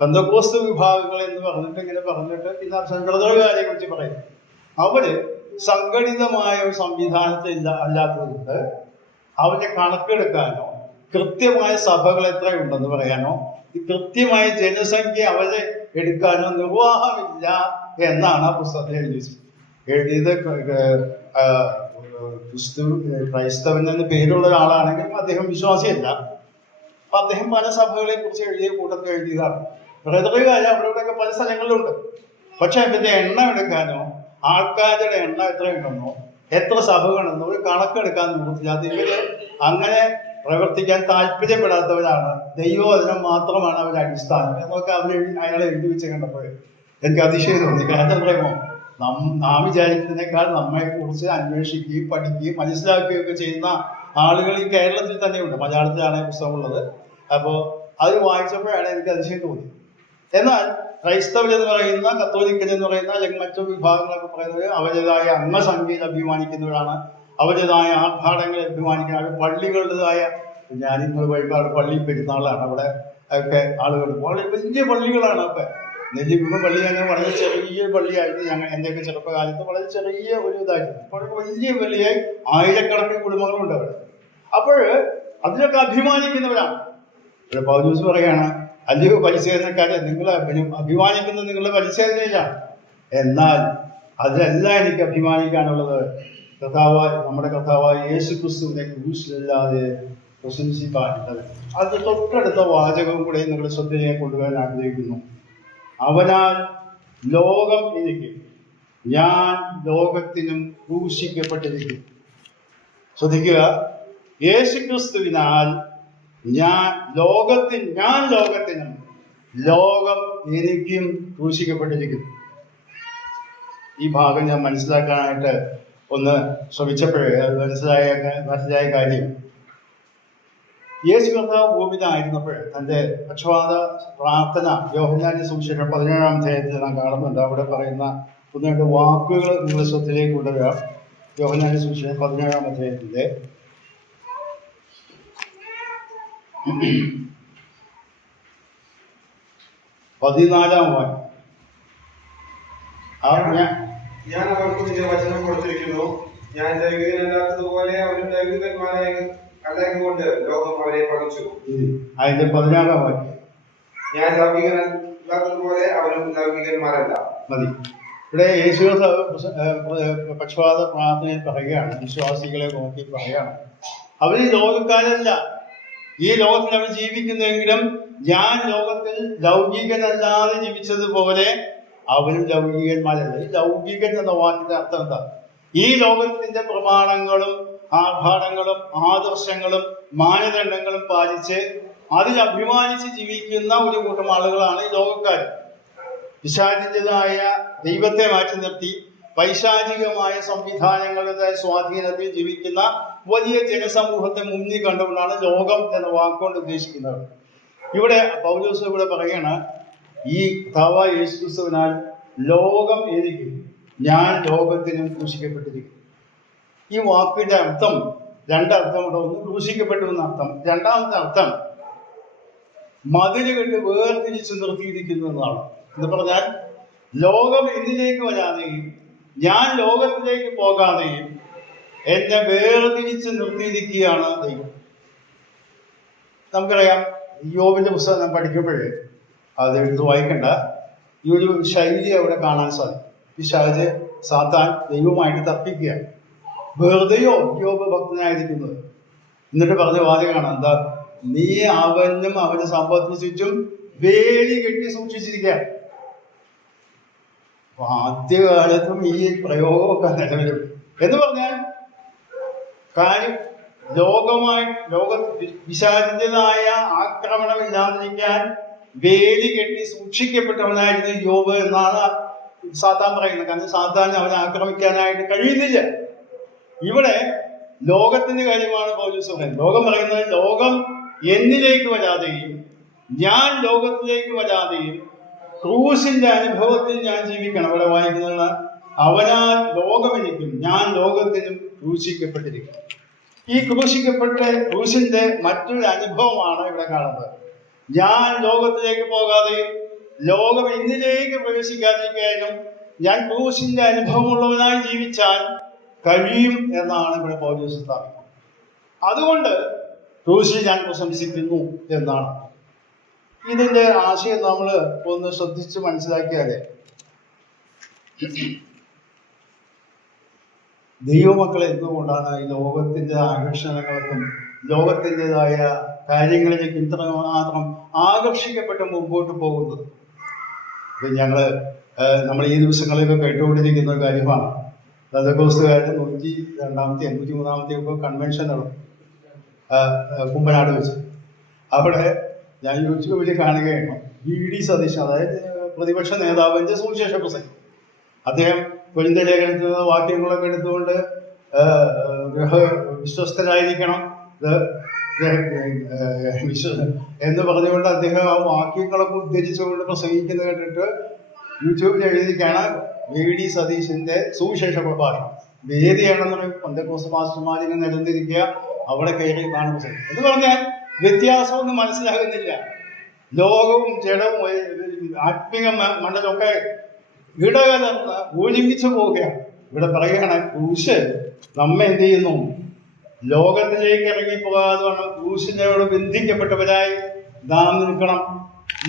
പെന്തക്കോസ്ത് വിഭാഗങ്ങൾ എന്ന് ഇങ്ങനെ പറഞ്ഞിട്ട് പിന്നെ സംഘടനകളെ കുറിച്ച് പറയും. അവര് സംഘടിതമായ ഒരു സംവിധാനത്തിൽ അല്ലാത്തതുകൊണ്ട് അവരുടെ കണക്കെടുക്കാനോ കൃത്യമായ സഭകൾ എത്രയുണ്ടെന്ന് പറയാനോ കൃത്യമായ ജനസംഖ്യ അവരെ എടുക്കാനോ നിർവാഹമില്ല എന്നാണ് ആ പുസ്തകത്തിൽ എഴുതിയത്. ക്രൈസ്തവൻ എന്ന് പേരുള്ള ഒരാളാണെങ്കിലും അദ്ദേഹം വിശ്വാസിയല്ല. അപ്പൊ അദ്ദേഹം പല സഭകളെ കുറിച്ച് എഴുതിയ കൂട്ടത്തിൽ എഴുതിയതാണ്. ബ്രദറുകാര് അവരുടെയൊക്കെ പല സ്ഥലങ്ങളിലുണ്ട്. പക്ഷെ അതിന്റെ എണ്ണം എടുക്കാനോ ആൾക്കാരുടെ എണ്ണം എത്രയുണ്ടെന്നോ എത്ര സഭകളെന്നോ ഒരു കണക്കെടുക്കാൻ നോക്കില്ല. അത് ഇവര് അങ്ങനെ പ്രവർത്തിക്കാൻ താല്പര്യപ്പെടാത്തവരാണ്. ദൈവവചനം മാത്രമാണ് അവരുടെ അടിസ്ഥാനം എന്നൊക്കെ അയാളെ എഴുതി വെച്ച് കണ്ടപ്പോൾ എനിക്ക് അതിശയം തോന്നി. കാരണം പറയുമോ, നാം വിചാരിക്കുന്നതിനേക്കാൾ നമ്മെ കുറിച്ച് അന്വേഷിക്കുകയും പഠിക്കുകയും മനസ്സിലാക്കുകയും ഒക്കെ ചെയ്യുന്ന ആളുകൾ ഈ കേരളത്തിൽ തന്നെയുണ്ട്. മലയാളത്തിലാണ് പുസ്തകമുള്ളത്. അപ്പോൾ അത് വായിച്ചപ്പോഴാണ് എനിക്ക് അതിശയം തോന്നി. എന്നാൽ ക്രൈസ്തവർ എന്ന് പറയുന്ന, കത്തോലിക്കൻ എന്ന് പറയുന്ന, അല്ലെങ്കിൽ മറ്റു വിഭാഗങ്ങളൊക്കെ പറയുന്നത് അവരുടേതായ അംഗസംഖ്യയിൽ അഭിമാനിക്കുന്നവരാണ്, അവരുടേതായ ആർഭാടങ്ങളിൽ അഭിമാനിക്കുന്ന, പള്ളികളുടേതായ, ഞാനിന്ന് വൈകാട് പള്ളി പെരുന്നാളാണ്. അവിടെ ഒക്കെ ആളുകൾ വളരെ വലിയ പള്ളികളാണ്. ഒക്കെ നെല്ലിക്കുളം പള്ളി തന്നെ വളരെ ചെറിയ പള്ളിയായിട്ട് എൻ്റെയൊക്കെ ചെറുപ്പകാലത്ത് വളരെ ചെറിയ ഒരു ഇതായിരുന്നു. വളരെ വലിയ പള്ളിയായി ആയിരക്കണക്കിന് കുടുംബങ്ങളുണ്ട് അവിടെ. അപ്പോൾ അതിലൊക്കെ അഭിമാനിക്കുന്നവരാണ്. ഇവിടെ പൗലോസ് പറയാണ്, അല്ലയോ പരിച്ഛേദനക്കാരെ, നിങ്ങൾ അഭിമാനിക്കുന്നത് നിങ്ങളുടെ പരിച്ഛേദനയിലാണ്. എന്നാൽ അതിലല്ല എനിക്ക് അഭിമാനിക്കാനുള്ളത്. നമ്മുടെ കർത്താവായ യേശു ക്രിസ്തുവിനെ ക്രൂശിലല്ലാതെ പ്രശംസിക്കാനുള്ളത്. അത് തൊട്ടടുത്ത വാചകവും കൂടെ നിങ്ങളുടെ ശ്രദ്ധയെ കൊണ്ടുവരാൻ ആഗ്രഹിക്കുന്നു. അവനാൽ ലോകം എനിക്ക്, ഞാൻ ലോകത്തിനും ക്രൂശിക്കപ്പെട്ടിരിക്കും. ശ്രദ്ധിക്കുക, യേശു ക്രിസ്തുവിനാൽ ഞാൻ ലോകത്തിനും, ലോകം എനിക്കും ക്രൂശിക്കപ്പെട്ടിരിക്കും. ഈ ഭാഗം ഞാൻ മനസ്സിലാക്കാനായിട്ട് ഒന്ന് ശ്രമിച്ചപ്പോഴേ അത് മനസ്സിലായ കാര്യം, യേശു കർത്താവ് ഭൂമിയിലായിരുന്നപ്പോൾ തൻ്റെ പക്ഷപാത പ്രാർത്ഥന യോഹന്നാന്റെ സുവിശേഷം 17-ാം അധ്യായത്തിൽ നാം കാണുന്നുണ്ട്. അവിടെ പറയുന്ന ഒന്ന് രണ്ട് വാക്കുകൾ നിങ്ങളുടെ ശ്രദ്ധയിലേക്ക് കൊണ്ടുവരാം. യോഹന്നാന്റെ സുവിശേഷം 17-ാം അധ്യായത്തിന്റെ 14-ാം വാക്യം. ഞാൻ അവർക്ക് നിന്റെ വചനം കൊടുത്തിരിക്കുന്നു. ഞാൻ ദൈവികനല്ലാത്തതുപോലെ അവരും ദൈവികന്മാരായ കൊണ്ട് ലോകം അവരെ പകച്ചു. അതിന്റെ 16-ാം വാക്യം. ഞാൻ ലൗകികനല്ലാത്തതുപോലെ അവരും ലൗകികന്മാരല്ല. മതി. ഇവിടെ യേശു പക്ഷപാത പ്രാർത്ഥനയിൽ പറയുകയാണ്, വിശ്വാസികളെ നോക്കി പറയുകയാണ്, അവര് ലോകക്കാരല്ല, ഈ ലോകത്തിൽ അവർ ജീവിക്കുന്നെങ്കിലും ഞാൻ ലോകത്തിൽ ലൗകികനല്ലാതെ ജീവിച്ചതുപോലെ അവരും ലൗകികന്മാരല്ല. ഈ ലൗകികൻ എന്ന വാക്കിന്റെ അർത്ഥം എന്താ? ഈ ലോകത്തിന്റെ പ്രമാണങ്ങളും ആർഭാടങ്ങളും ആദർശങ്ങളും മാനദണ്ഡങ്ങളും പാലിച്ച് അതിൽ അഭിമാനിച്ച് ജീവിക്കുന്ന ഒരു കൂട്ടം ആളുകളാണ് ഈ ലോകക്കാർ. പിശാചിൻ്റെതായ ദൈവത്തെ മാറ്റി നിർത്തി പൈശാചികമായ സംവിധാനങ്ങളുടെ സ്വാധീനത്തിൽ ജീവിക്കുന്ന വലിയ ജനസമൂഹത്തെ മുന്നിൽ കണ്ടുകൊണ്ടാണ് ലോകം എന്ന വാക്കുകൊണ്ട് ഉദ്ദേശിക്കുന്നത്. ഇവിടെ പൗലോസ് ഇവിടെ പറയാണ്, ഈ കർത്താവായ യേശു ക്രിസ്തുവിനാൽ ലോകം എനിക്ക്, ഞാൻ ലോകത്തിനും ക്രൂശിക്കപ്പെട്ടിരിക്കും. ഈ വാക്കിന്റെ അർത്ഥം രണ്ടർത്ഥമുണ്ട്. ഒന്ന് ക്രൂശിക്കപ്പെട്ടു എന്ന അർത്ഥം, രണ്ടാമത്തെ അർത്ഥം മതില് കെട്ട് വേർതിരിച്ച് നിർത്തിയിരിക്കുന്നു എന്നാണ്. എന്ന് പറഞ്ഞാൽ ലോകം എന്നിലേക്ക് വരാതെയും ഞാൻ ലോകത്തിലേക്ക് പോകാതെയും എന്നെ വേർതിരിച്ച് നിർത്തിയിരിക്കുകയാണ് ദൈവം. നമുക്കറിയാം, യോബിന്റെ പുസ്തകം നാം പഠിക്കുമ്പോഴേ അത് എടുത്ത് വായിക്കണ്ട, ഈ ഒരു ശൈലി അവിടെ കാണാൻ സാധിക്കും. പിശാച് സാത്താൻ ദൈവമായിട്ട് തർക്കിക്കുക, വെറുതെയോ യോബ് ഭക്തനായിരിക്കുന്നത്. എന്നിട്ട് പറഞ്ഞ വാചകമാണ് എന്താ? നീ അവനും അവന്റെ സമ്പത്തിന് ചുറ്റും വേലി കെട്ടി സൂക്ഷിച്ചിരിക്കുക. ആദ്യകാലത്തും ഈ പ്രയോഗമൊക്കെ നിലവിലും എന്ന് പറഞ്ഞാൽ കാര്യം ലോക പിശാചിൻ്റെതായ ആക്രമണം ഇല്ലാതിരിക്കാൻ വേലി കെട്ടി സൂക്ഷിക്കപ്പെട്ടവനായിരുന്നു യോബ് എന്നാണ് സാത്താൻ പറയുന്നത്. കാരണം സാത്താൻ അവനെ ആക്രമിക്കാനായിട്ട് കഴിയുന്നില്ല. ഇവിടെ ലോകത്തിന്റെ കാര്യമാണ് പൗലോസ് പറയുന്നത്. ലോകം പറയുന്നത് ലോകം എന്നിലേക്ക് വരാതെയും ഞാൻ ലോകത്തിലേക്ക് വരാതെയും ക്രൂശിന്റെ അനുഭവത്തിൽ ഞാൻ ജീവിക്കണം. അവിടെ വായിക്കുന്നത് അവനാൽ ലോകം എനിക്കും, ഞാൻ ലോകത്തിനും ക്രൂശിക്കപ്പെട്ടിരിക്കും. ഈ ക്രൂശിന്റെ മറ്റൊരു അനുഭവമാണ് ഇവിടെ കാണുന്നത്. ഞാൻ ലോകത്തിലേക്ക് പോകാതെയും ലോകം എന്നിലേക്ക് പ്രവേശിക്കാതിരിക്കാനും ഞാൻ ക്രൂശിന്റെ അനുഭവമുള്ളവനായി ജീവിച്ചാൽ കഴിയും എന്നാണ് ഇവിടെ പൗലോസ് സ്ഥാപിക്കുന്നത്. അതുകൊണ്ട് ക്രൂശിൽ ഞാൻ പ്രശംസിക്കുന്നു എന്നാണ്. ഇതിന്റെ ആശയം നമ്മൾ ഒന്ന് ശ്രദ്ധിച്ച് മനസ്സിലാക്കിയാലേ ദൈവമക്കളെ എന്തുകൊണ്ടാണ് ഈ ലോകത്തിന്റെ ആകർഷണങ്ങൾക്കും ലോകത്തിൻ്റെതായ കാര്യങ്ങളിലേക്ക് ഇത്രമാത്രം ആകർഷിക്കപ്പെട്ട് മുമ്പോട്ട് പോകുന്നത്? നമ്മൾ ഈ ദിവസങ്ങളിലൊക്കെ കേട്ടുകൊണ്ടിരിക്കുന്ന ഒരു കാര്യമാണ്. പെന്തക്കോസ്തുകാരുടെ 102ാമത്തെ 83ാമത്തെ ഒക്കെ കൺവെൻഷൻ നടന്നു കുമ്പനാട് വെച്ച്. അവിടെ ഞാൻ യൂട്യൂബിൽ കാണുകയാണ് VD സതീശൻ, അതായത് പ്രതിപക്ഷ നേതാവിന്റെ സുവിശേഷ പ്രസംഗം. അദ്ദേഹം കൊരിന്ത്യർ ലേഖനത്തിൽ വാക്യങ്ങളൊക്കെ എടുത്തുകൊണ്ട് വിശ്വസ്തരായിരിക്കണം എന്ന് പറഞ്ഞുകൊണ്ട് അദ്ദേഹം ആ വാക്യങ്ങളൊക്കെ ഉദ്ധരിച്ചുകൊണ്ട് പ്രസംഗിക്കുന്നത് കേട്ടിട്ട് യൂട്യൂബിൽ എഴുതിക്കാണ് VD സതീശന്റെ സുവിശേഷ പ്രഭാഷണം. വേദിയാണെന്ന് പറയും. പെന്തക്കോസ്ത് പാസ്റ്റർമാരിനെ നിരന്നിരിക്കുക, അവിടെ കയറി കാണുമ്പോൾ എന്ന് പറഞ്ഞാൽ വ്യത്യാസമൊന്നും മനസ്സിലാകുന്നില്ല. ലോകവും ജഡവും ആത്മീക മണ്ഡലമൊക്കെ ഇടകലർന്ന് ഒരുമിച്ച് പോവുകയാണ്. ഇവിടെ പറയുകയാണ് ക്രൂശ് നമ്മെ എന്ത് ചെയ്യുന്നു, ലോകത്തിലേക്ക് ഇറങ്ങിപ്പോകാതെ വേണം ക്രൂശിനോട് ബന്ധിക്കപ്പെട്ടവരായി നാം നിൽക്കണം.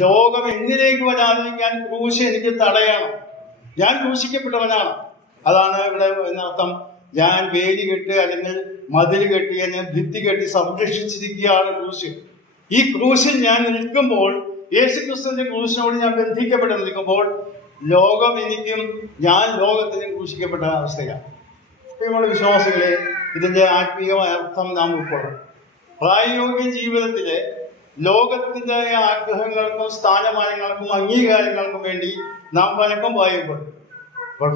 ലോകം എന്നിലേക്ക് വരാതിരിക്കാൻ ക്രൂശ് എനിക്ക് തടയണം. ഞാൻ ക്രൂശിക്കപ്പെട്ടവനാണ്. അതാണ് ഇവിടെ എന്നർത്ഥം. ഞാൻ വേലി കെട്ടി അല്ലെങ്കിൽ മതിൽ കെട്ടി ഞാൻ ഭിത്തി കെട്ടി സംരക്ഷിച്ചിരിക്കുകയാണ് ക്രൂശ്. ഈ ക്രൂശിൽ ഞാൻ നിൽക്കുമ്പോൾ, യേശുക്രിസ്തുവിന്റെ ക്രൂശിനോട് ഞാൻ ബന്ധിക്കപ്പെട്ട് നിൽക്കുമ്പോൾ, ലോകം എനിക്കും ഞാൻ ലോകത്തിനും ക്രൂശിക്കപ്പെട്ട അവസ്ഥയാണ്. നമ്മുടെ വിശ്വാസികളെ, ഇതിന്റെ ആത്മീയമായ അർത്ഥം നാം ഉൾക്കൊള്ളണം. പ്രായോഗിക ജീവിതത്തിലെ ലോകത്തിന്റെ ആഗ്രഹങ്ങൾക്കും സ്ഥാനമാനങ്ങൾക്കും അംഗീകാരങ്ങൾക്കും വേണ്ടി നാം പലക്കം പായുമ്പോൾ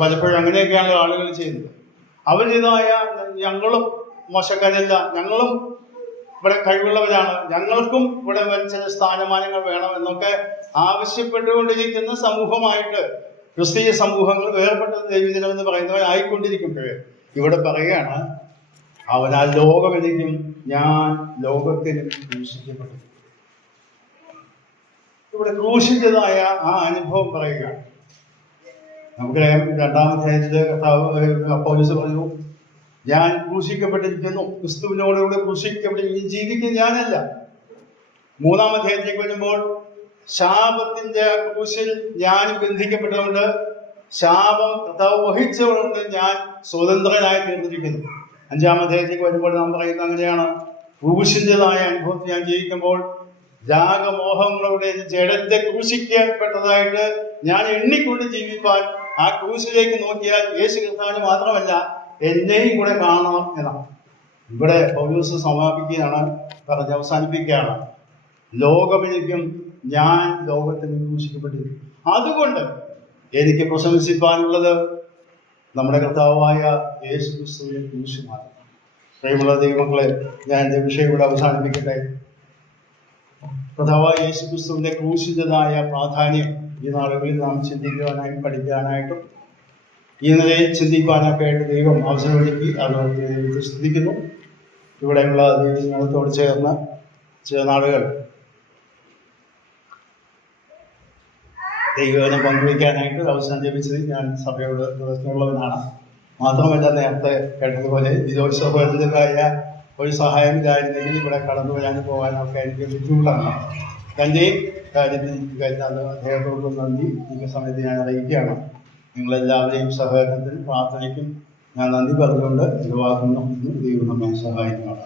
പലപ്പോഴും അങ്ങനെയൊക്കെയാണ് ആളുകൾ ചെയ്യുന്നത്. അവരുടേതായ ഞങ്ങളും മോശക്കാരല്ല, ഞങ്ങളും ഇവിടെ കഴിവുള്ളവരാണ്, ഞങ്ങൾക്കും ഇവിടെ ചില സ്ഥാനമാനങ്ങൾ വേണം എന്നൊക്കെ ആവശ്യപ്പെട്ടുകൊണ്ടിരിക്കുന്ന സമൂഹമായിട്ട് ക്രിസ്തീയ സമൂഹങ്ങൾ വേർപെട്ട ദൈവജനം എന്ന് പറയുന്നവരായിക്കൊണ്ടിരിക്കുമ്പോഴേ ഇവിടെ പറയുകയാണ്, അവനാൽ ലോകമെനിക്കും ഞാൻ ലോകത്തിനും ക്രൂശിക്കപ്പെട്ടു. ഇവിടെ ക്രൂശിച്ചതായ ആ അനുഭവം പറയുകയാണ്. നമുക്കറിയാം, 2-ാം അധ്യായത്തില് പൗലോസ് പറഞ്ഞു, ഞാൻ ക്രൂശിക്കപ്പെട്ടിരിക്കുന്നു, ക്രിസ്തുവിനോടുകൂടെ ക്രൂശിക്കപ്പെട്ടിരിക്കുന്നു, ജീവിക്കുന്ന ഞാനല്ല. 3-ാം അധ്യായത്തിലേക്ക് വരുമ്പോൾ ശാപത്തിന്റെ ക്രൂശിൽ ഞാൻ ബന്ധിക്കപ്പെട്ടതുകൊണ്ട്, ശാപം കർത്താവ് വഹിച്ചതുകൊണ്ട് ഞാൻ സ്വതന്ത്രനായി തീർന്നിരിക്കുന്നു. 5-ാം അധ്യായത്തിലേക്ക് വരുമ്പോൾ നാം പറയുന്നത് അങ്ങനെയാണ്, ക്രൂശിൻ്റെതായ അനുഭവത്തിൽ ഞാൻ ജീവിക്കുമ്പോൾ രാഗമോഹങ്ങളുടെ ജഡത്തെ ക്രൂശിക്കപ്പെട്ടതായിട്ട് ഞാൻ എണ്ണിക്കൊണ്ട് ജീവിപ്പാൻ ആ ക്രൂശിലേക്ക് നോക്കിയാൽ യേശു കർത്താവിന് മാത്രമല്ല എന്നെയും കൂടെ കാണണം എന്നാണ്. ഇവിടെ പൗലോസ് സമാപിക്കുകയാണ്, പറഞ്ഞ് അവസാനിപ്പിക്കുകയാണ്, ലോകമെനിക്കും ഞാൻ ലോകത്തിന് ക്രൂശിക്കപ്പെട്ടിരിക്കുന്നു. അതുകൊണ്ട് എനിക്ക് പ്രശംസിപ്പാനുള്ളത് നമ്മുടെ കർത്താവായ യേശു ക്രിസ്തുവിനെ ക്രൂശിമാണ്. പ്രിയമുള്ള ദൈവമക്കളെ, ഞാൻ എൻ്റെ വിഷയം കൂടെ അവസാനിപ്പിക്കട്ടെ. കർത്താവായ യേശു ക്രിസ്തുവിന്റെ ക്രൂശിൻ്റെതായ പ്രാധാന്യം ഈ നാളുകളിൽ നാം ചിന്തിക്കുവാനായിട്ടും പഠിക്കാനായിട്ടും ഈ നിലയിൽ ചിന്തിക്കുവാനൊക്കെ ആയിട്ട് ദൈവം അവസരമൊരുക്കി. അത് ദൈവത്തെ സ്തുതിക്കുന്നു. ഇവിടെയുള്ള ദൈവജനത്തോട് ചേർന്ന് ചില നാളുകൾ ദൈവനെ പങ്കുവയ്ക്കാനായിട്ട് അവസരം ലഭിച്ചത് ഞാൻ സഭയോട് ഉള്ളവനാണ്. മാത്രമല്ല, നേരത്തെ കേട്ടതുപോലെ വിദോത്സവത്തിൻ്റെതായ ഒരു സഹായം കാര്യത്തിൽ ഇവിടെ കടന്നു വരാനും പോകാനൊക്കെ എനിക്ക് ബുദ്ധിമുട്ടാണ്. തൻ്റെയും കാര്യത്തിൽ കഴിഞ്ഞാൽ അദ്ദേഹത്തോട് നന്ദി ഈ സമയത്ത് ഞാൻ അറിയിക്കുകയാണ്. നിങ്ങളെല്ലാവരെയും സഹകരണത്തിനും പ്രാർത്ഥനയ്ക്കും ഞാൻ നന്ദി പറഞ്ഞുകൊണ്ട് എൻ്റെ വാക്കുന്നു. ദൈവം നമ്മെ സഹായിക്കുന്നതാണ്.